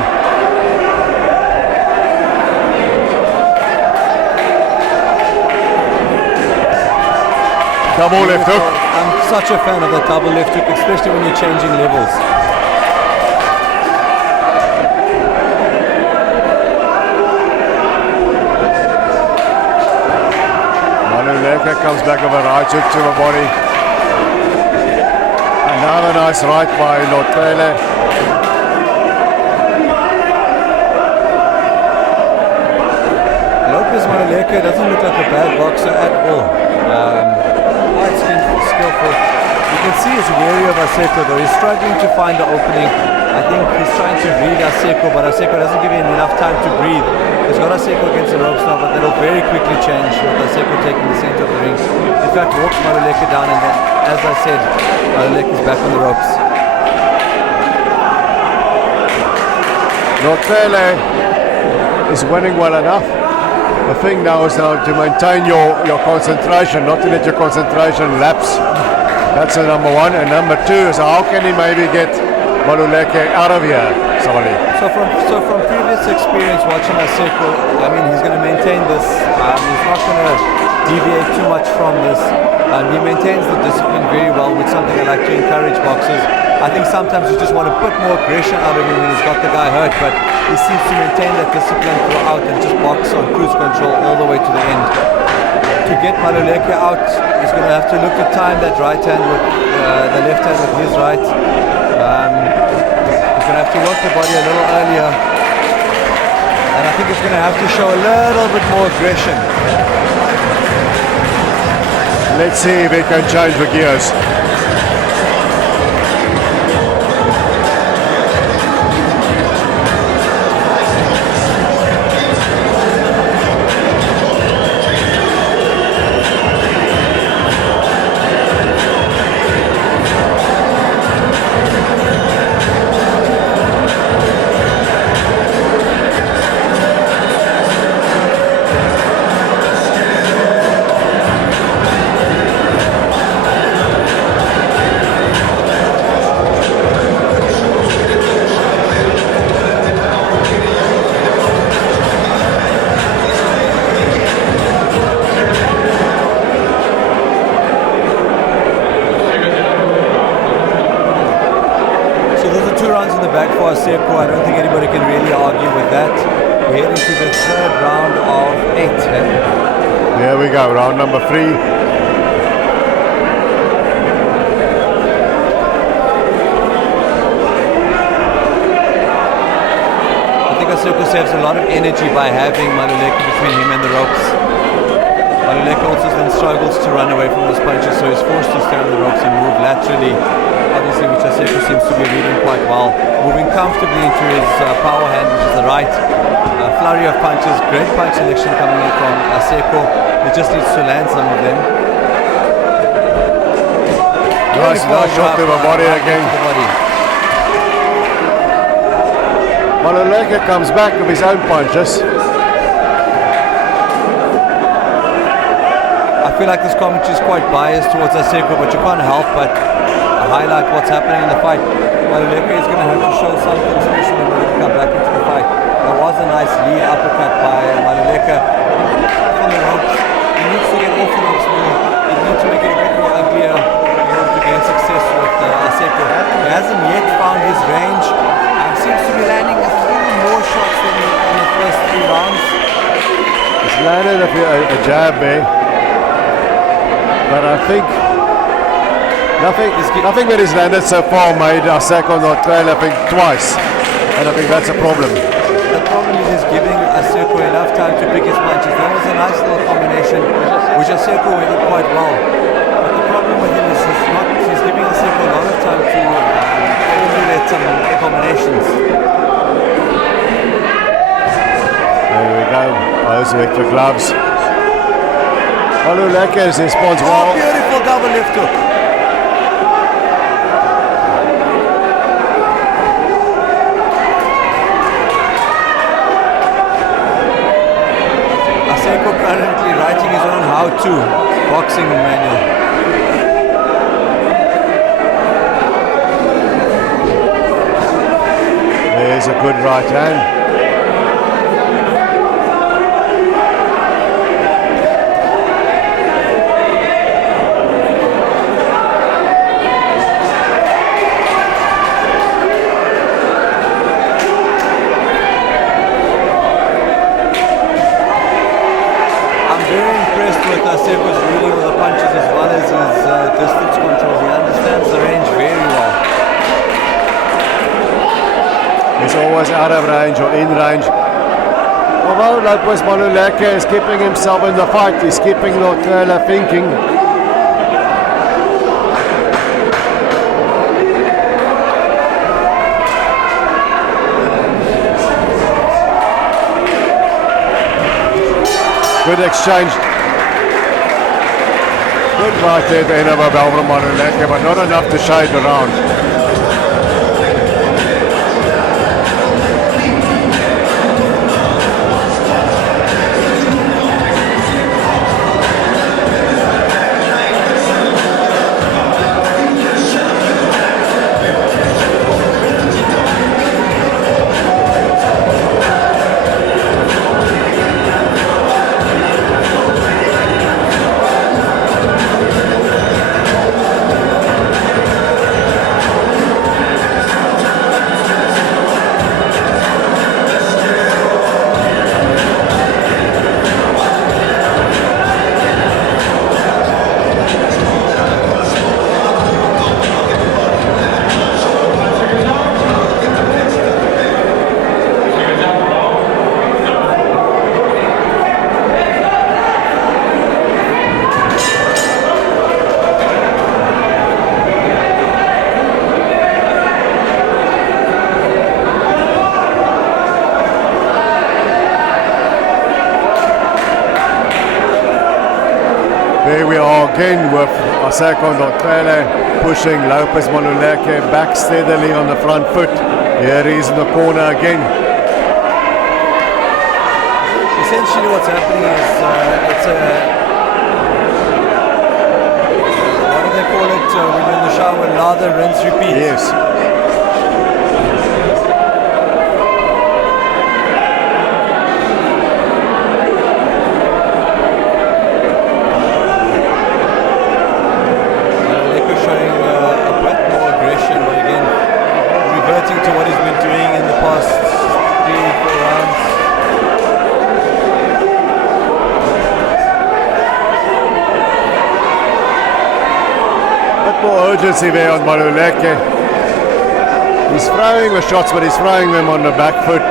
Double left hook. I'm such a fan of the double left hook, especially when you're changing levels. Maluleke comes back with a right hook to the body. Another nice right by Lotrele. Maluleke doesn't look like a bad boxer at all. Quite skillful. You can see he's wary of Aseko though. He's struggling to find the opening. I think he's trying to read Aseko, but Aseko doesn't give him enough time to breathe. He's got Aseko against the ropes now, but that'll very quickly change with Aseko taking the center of the ring. In fact, walks Maluleke down, and then, as I said, Maluleke is back on the ropes. Lotrele is winning well enough. The thing now is to maintain your concentration, not to let your concentration lapse. That's the number one. And number two is how can he maybe get Maluleke out of here, Sali? So from previous experience watching Aseko, I mean, he's going to maintain this. He's not going to deviate too much from this. He maintains the discipline very well, with something I like to encourage boxers. I think sometimes you just want to put more aggression out of him when he's got the guy hurt, but he seems to maintain that discipline throughout and just box on cruise control all the way to the end. To get Maluleke out, he's going to have to look to time that right hand with the left hand with his right. He's going to have to work the body a little earlier, and I think he's going to have to show a little bit more aggression. Let's see if he can change the gears. Aseko. I don't think anybody can really argue with that. We're heading to the third round of 8. There we go, round number 3. I think Aseko saves a lot of energy by having Maluleke between him and the ropes. Maluleke also then struggles to run away from his punches, so he's forced to stay on the ropes and move laterally, obviously, which Aseko seems to be reading quite well. Moving comfortably into his power hand, which is the right. Flurry of punches, great punch selection coming in from Aseko. He just needs to land some of them. Nice shot to the body again. Maluleke comes back with his own punches. I feel like this commentary is quite biased towards Aseko, but you can't help but highlight what's happening in the fight. Maluleke is going to have to show something special in order to come back into the fight. There was a nice lead uppercut by Maluleke from the ropes. He needs to get off the ropes more. He needs to make it a bit more uglier in order to gain success with Aseko. He hasn't yet found his range. Seems to be landing a few more shots than in the first 3 rounds. He's landed a jab there. But I think nothing that he's landed so far made Aseko not trail, I think, twice. And I think that's a problem. The problem is he's giving Aseko enough time to pick his punches. That was a nice little combination, which Aseko did quite well. But the problem with him is he's giving Aseko a lot of time to formulate some combinations. There we go. Those with the gloves. Maluleke responds well. Oh, beautiful double lift hook. Aseko currently writing his own how-to boxing manual. There's a good right hand. Aseko's reading all the punches as well as his distance control. He understands the range very well. He's always out of range or in range. Although Lopez Maluleke is keeping himself in the fight, he's keeping Lutuli thinking. Good exchange. Good right there at the end of a bell from Maluleke, but not enough to shade the round. There we are again with Aseko Lutuli pushing Lopez Maluleke back steadily on the front foot. Here he is in the corner again. Essentially what's happening is it's a, what do they call it when you're in the shower, lather, rinse, repeat. Yes. Showing a bit more aggression, but again reverting to what he's been doing bit more urgency there on Maluleke. He's throwing the shots, but he's throwing them on the back foot.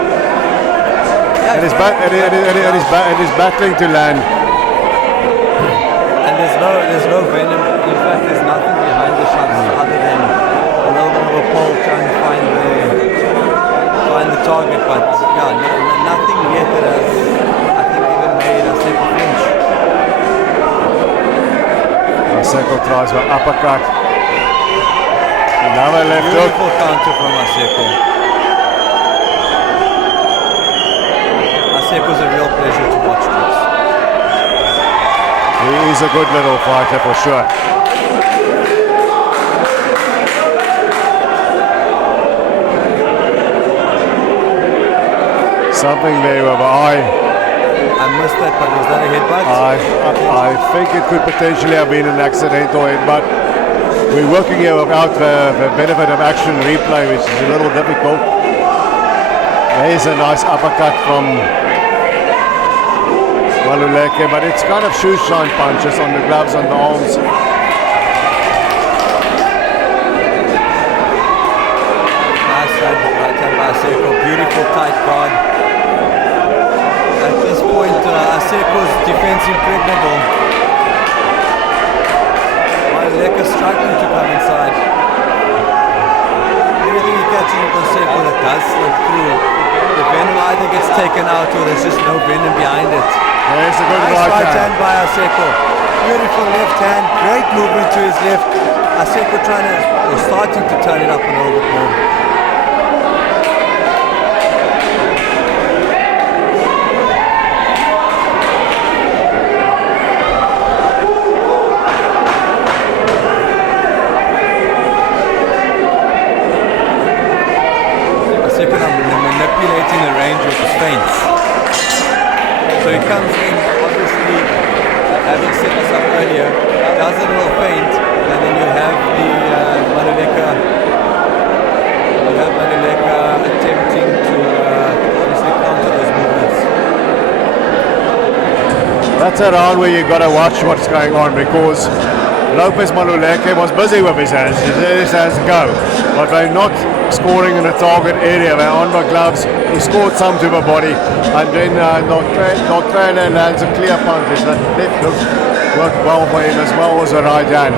And he's battling to land. And there's no venom. In fact, there's nothing behind the shots other than a little bit of a pole trying to find the target. But yeah, nothing yet that has, I think, even made a step of flinch. Aseko tries for uppercut. Another left hook. Beautiful counter from Aseko. Aseko's a real pleasure to watch, Chris. He is a good little fighter for sure. Something there with eye. I missed that, but was that a headbutt? I think it could potentially have been an accidental headbutt. We're working here without the benefit of action replay, which is a little difficult. There's a nice uppercut from Maluleke, but it's kind of shoe shine punches on the gloves and the arms. Nice right hand by Aseko, beautiful tight guard. At this point, Aseko's defense impregnable. Maluleke struggling to come inside. Everything he catches with Aseko that does slip through, the venom either gets taken out or there's just no venom behind it. There's a good Nice right hand. by Aseko. Beautiful left hand, great movement to his left. Aseko starting to turn it up a little bit more. Aseko manipulating the range of his feints. So he comes in, obviously, having set us up earlier, does a little feint, and then you have the Maluleke attempting to obviously counter those movements. That's a round where you've got to watch what's going on, because Lopez Maluleke was busy with his hands. He let his hands go, but they're not scoring in the target area. They're on the gloves. He scored some to the body, and then Notrele lands a clear punch. That left hook worked well for him as well as the right hand.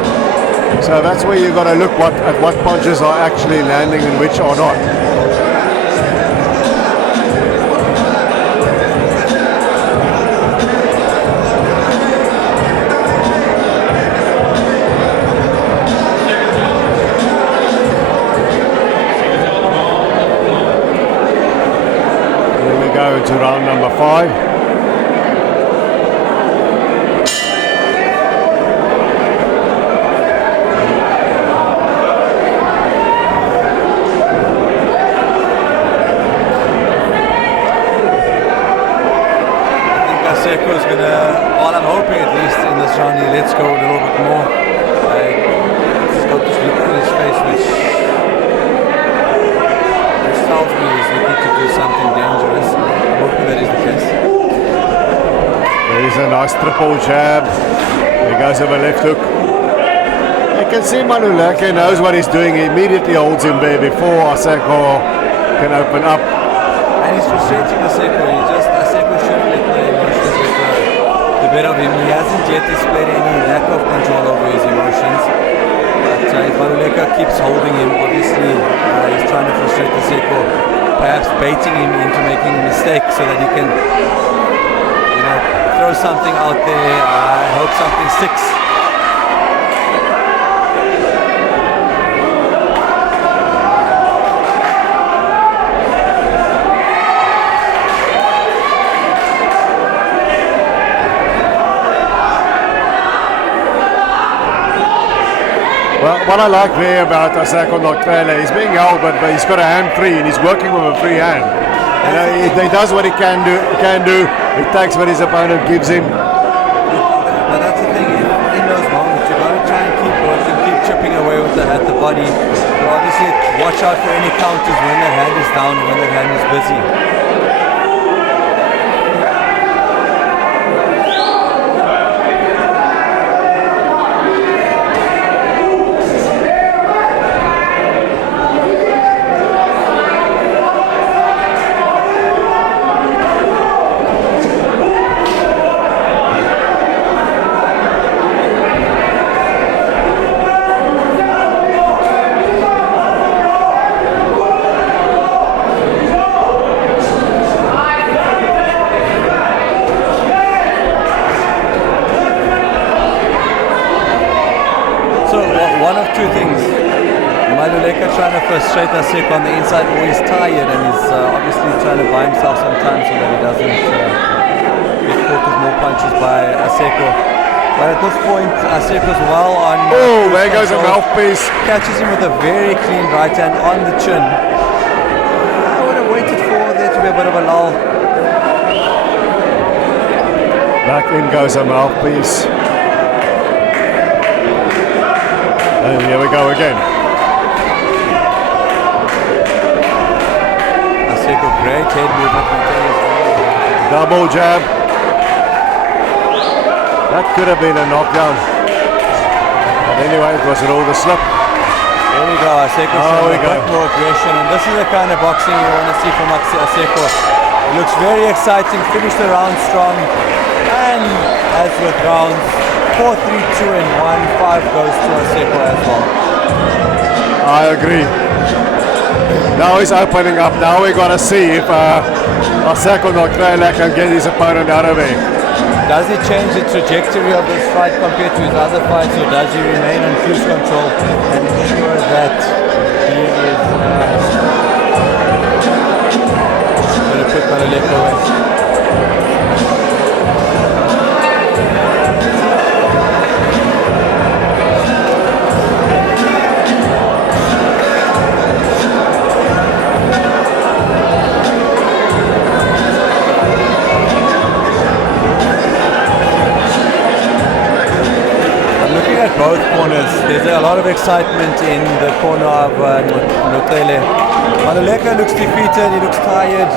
So that's where you've got to look at what punches are actually landing and which are not. To round number 5. Aseko's well, I'm hoping at least in this round he lets go a little bit more. He's got this look on his face which tells me he's looking to do something dangerous. I'm hoping that is the case. There is a nice triple jab. He goes over left hook. You can see Maluleke knows what he's doing. He immediately holds him there before Aseko can open up. And he's frustrating Aseko. Aseko shouldn't let the emotions get the better of him. He hasn't yet displayed any lack of control over his emotions. But if Maluleke keeps holding him, obviously he's trying to frustrate Aseko, perhaps baiting him into making a mistake so that he can, throw something out there. I hope something sticks. Well, what I like there about Aseko Notrele, he's being held, but he's got a hand free and he's working with a free hand. He does what he can do. He takes what his opponent gives him. But that's the thing, in those moments, you've got to try and keep working, keep chipping away at the body. But obviously, watch out for any counters when that hand is down, when that hand is busy. one of two things. Maluleka trying to frustrate Aseko on the inside, or he's tired and he's obviously trying to buy himself some time so that he doesn't get caught with more punches by Aseko. But at this point, Aseko's well on. Oh, there goes a mouthpiece. Catches him with a very clean right hand on the chin. I would have waited for there to be a bit of a lull. Back in goes a mouthpiece. And here we go again. Aseko, great head movement. Double jab. That could have been a knockdown. But anyway, it was a roll the slip. There we go, Aseko showing a bit more aggression, and this is the kind of boxing you want to see from Aseko. It looks very exciting, finished the round strong, and as with rounds 4, 3, 2 and 1, 5 goes to Aseko as well. I agree. Now he's opening up. Now we're going to see if Aseko Nokrele can get his opponent out of it. Does he change the trajectory of this fight compared to his other fights, or does he remain on cruise control and ensure that he is going to put Maluleka away? Both corners, there's a lot of excitement in the corner of Notele. Maluleka looks defeated, he looks tired.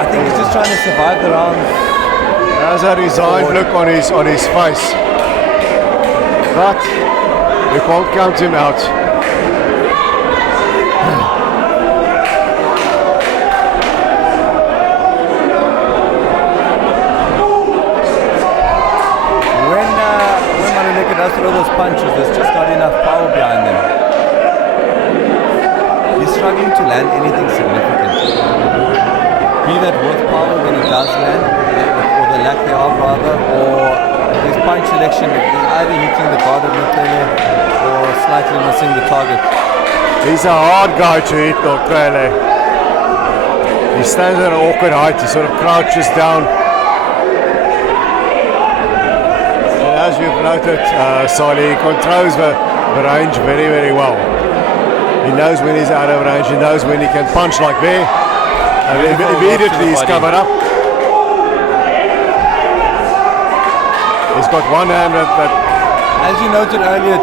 I think he's just trying to survive the round. There's a resigned look on his face. But we can't count him out. Throw those punches, there's just not enough power behind them. He's struggling to land anything significant. Be that with power when it does land, or the lack thereof rather, or his punch selection is either hitting the guard of Notele or slightly missing the target. He's a hard guy to hit, Nokrele. He stands at an awkward height, he sort of crouches down. As you've noted, Sali, he controls the range very, very well. He knows when he's out of range, he knows when he can punch like there, and immediately he's covered up. He's got one hand that as you noted earlier,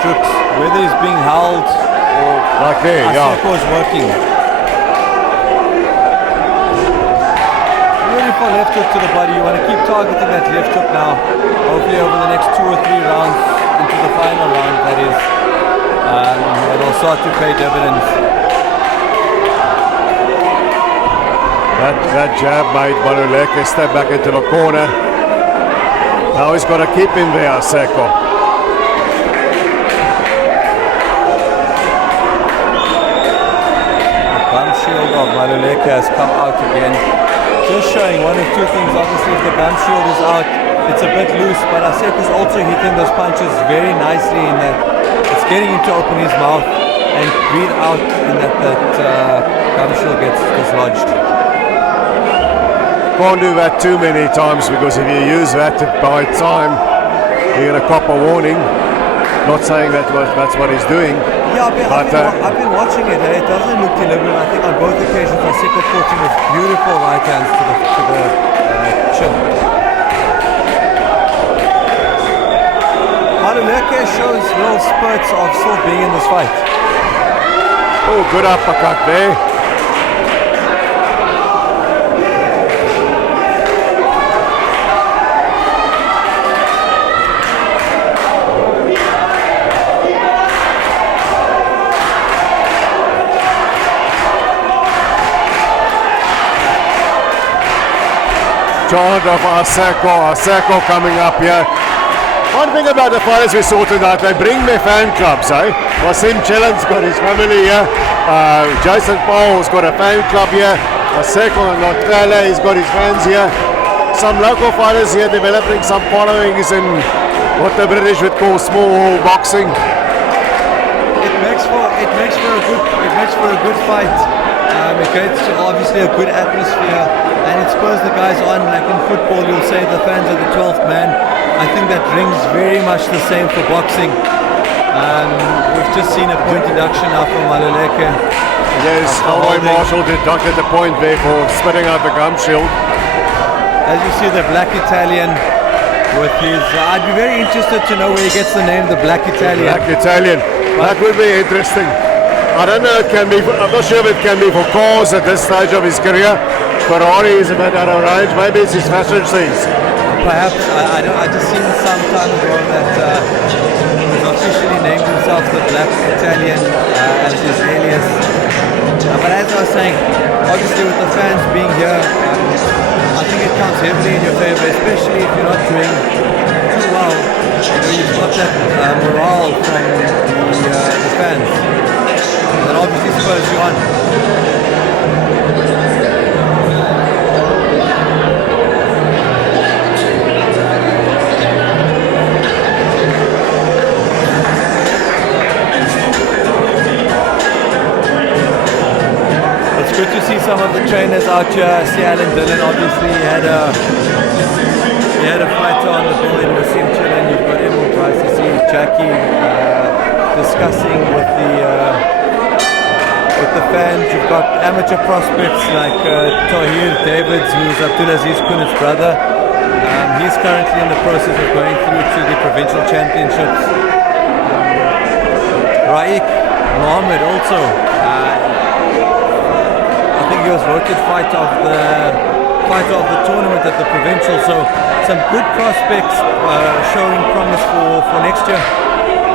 Drux, whether he's being held or like there, Aseko is working. Beautiful left hook to the body. You want to keep targeting that left hook now. Hopefully over the next 2 or 3 rounds into the final round, that is, it'll start to pay dividends. That jab made Maluleka step back into the corner. Now he's got to keep him there, Aseko. The bum shield of Maluleka has come out again. Just showing one of two things. Obviously, if the bum shield is out, it's a bit loose, but Aseko's also hitting those punches very nicely in that it's getting him to open his mouth and breathe out in that gum shield gets dislodged. Can't do that too many times, because if you use that to buy time, you're going to cop a warning. Not saying that's what he's doing. Yeah, I've been watching it, and it doesn't look deliberate. I think on both occasions Aseko caught him with beautiful right hands to the chin. Maluleka shows little spurts of still being in this fight. Oh, good uppercut there. Chant of Aseko coming up here. One thing about the fighters we saw tonight, they bring their fan clubs, eh? Wasim Chelon's got his family here. Jason Paul's got a fan club here. Aseko Nokrele, he's got his fans here. Some local fighters here developing some followings in what the British would call small hall boxing. It makes for a good fight. It creates obviously a good atmosphere, and it spurs the guys on. Like in football, you'll say the fans are the 12th man. I think that rings very much the same for boxing. We've just seen a point deduction now from Maluleke. Yes, Roy Marshall deducted the point there for spitting out the gum shield. As you see, the Black Italian with his... I'd be very interested to know where he gets the name, the Black Italian. Black Italian. That would be interesting. I don't know, I'm not sure if it can be for cars at this stage of his career. Ferrari is a bit out of range. Maybe it's his fashion sense. Perhaps. I just seen some time ago that he's officially named himself the Black Italian as his alias. But as I was saying, obviously with the fans being here, I think it counts heavily in your favor, especially if you're not doing too well. You've got that morale from the fans. That obviously spurs you on. It's good to see some of the trainers out here. See Alan Dillon, obviously he had a fighter on the bill in Wasim Chelon. You've got Emil Brice. You see Jackie discussing with the fans. You've got amateur prospects like Tahir Davids, who's Abdulaziz Kunit's brother. He's currently in the process of going through to the provincial championships. Raik Mohammed also. I think he was voted fighter of the tournament at the provincial. So some good prospects showing promise for next year.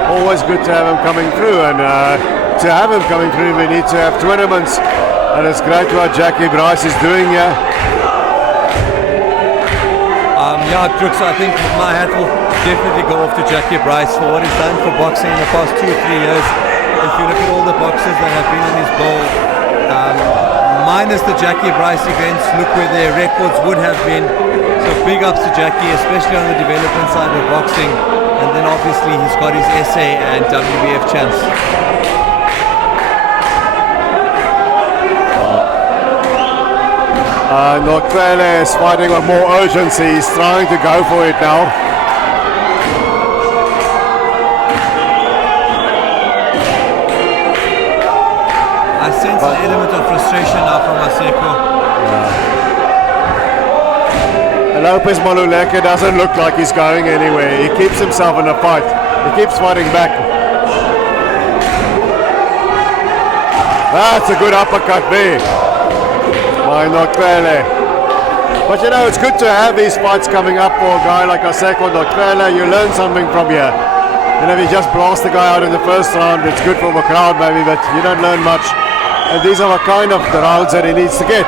Always good to have him coming through, and to have him coming through we need to have tournaments, and it's great what Jackie Brice is doing here. Yeah, Drux, I think my hat will definitely go off to Jackie Brice for what he's done for boxing in the past 2 or 3 years. If you look at all the boxers that have been in his bowl, minus the Jackie Brice events, look where their records would have been. So big ups to Jackie, especially on the development side of boxing. And then obviously he's got his SA and WBF champs. Notvele is fighting with more urgency. He's trying to go for it now. I sense an element of frustration now from Maseko. Lopez Maluleke doesn't look like he's going anywhere. He keeps himself in a fight. He keeps fighting back. That's a good uppercut there by Notvele. But you know, it's good to have these fights coming up for a guy like Aseko Notvele. You learn something from here. And if you just blast the guy out in the first round, it's good for the crowd maybe, but you don't learn much. And these are the kind of the rounds that he needs to get.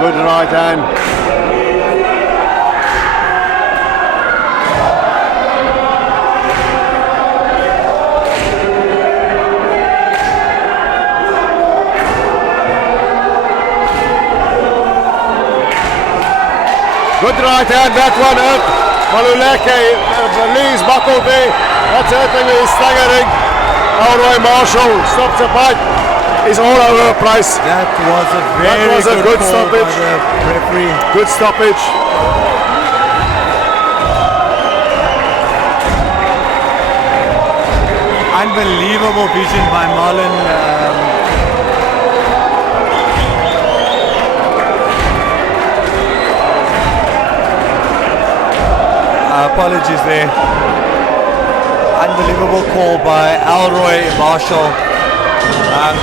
Good right hand. Good right hand, that one hurt. Maluleke, Lee's buckled there. That's hurting, he's staggering. Roy Marshall stops the fight. He's all over the place. That was a very good call stoppage. by the referee. Good stoppage. Unbelievable vision by Marlon. Apologies there. Unbelievable call by Roy Marshall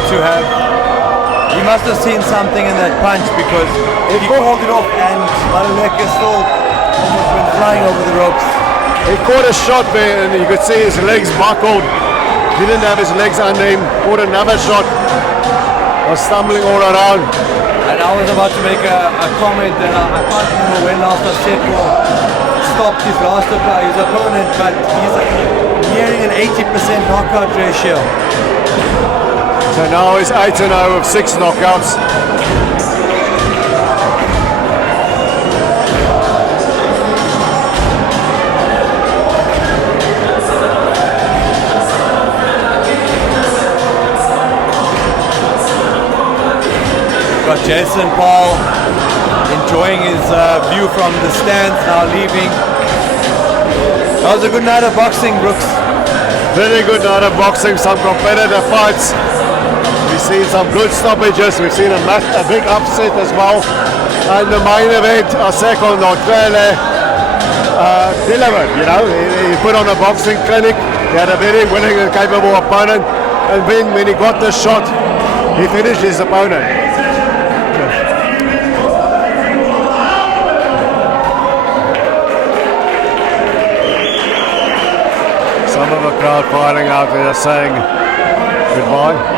to have. He must have seen something in that punch because he called it off and Maluleke still almost went flying over the ropes. He caught a shot there and you could see his legs buckled. Didn't have his legs under him. Caught another shot. Was stumbling all around. And I was about to make a comment that I can't remember when last I said stopped his opponent, but he's nearing an 80% knockout ratio. So now he's 8-0 with 6 knockouts. Got Jason Paul enjoying his view from the stands, now leaving. That was a good night of boxing, Brooks. Very good night of boxing, some competitive fights. We've seen some good stoppages, we've seen a big upset as well. And the main event, Aseko Notwele, delivered, you know. He put on a boxing clinic, he had a very willing and capable opponent, and then when he got the shot, he finished his opponent. Some of the crowd filing out there saying goodbye.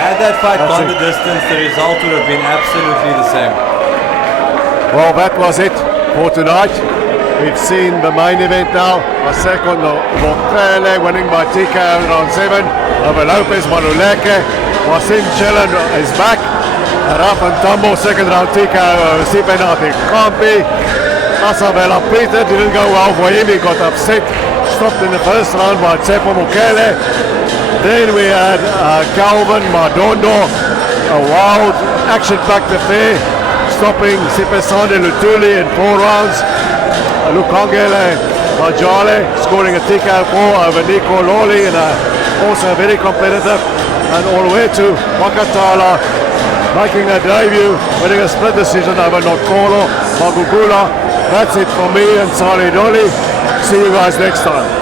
Had that fight gone the distance, the result would have been absolutely the same. Well, that was it for tonight. We've seen the main event now. Aseko Notwele winning by TKO in round 7 over Lopez Maluleke. Wasim Chelon is back. Raf and Tambo second round TKO over Sipenati Compi. Asabella Peter didn't go well for him. He got upset. Stopped in the first round by Tsepo Mukele. Then we had Calvin Madondo. A wild action-packed affair. Stopping Sipesane Lutuli in 4 rounds. Lukong Majali scoring a TKO4 over Nikico and also very competitive, and all the way to Makatala making a debut, winning a split decision over Magula. That's it for me and Sali Dolly. See you guys next time.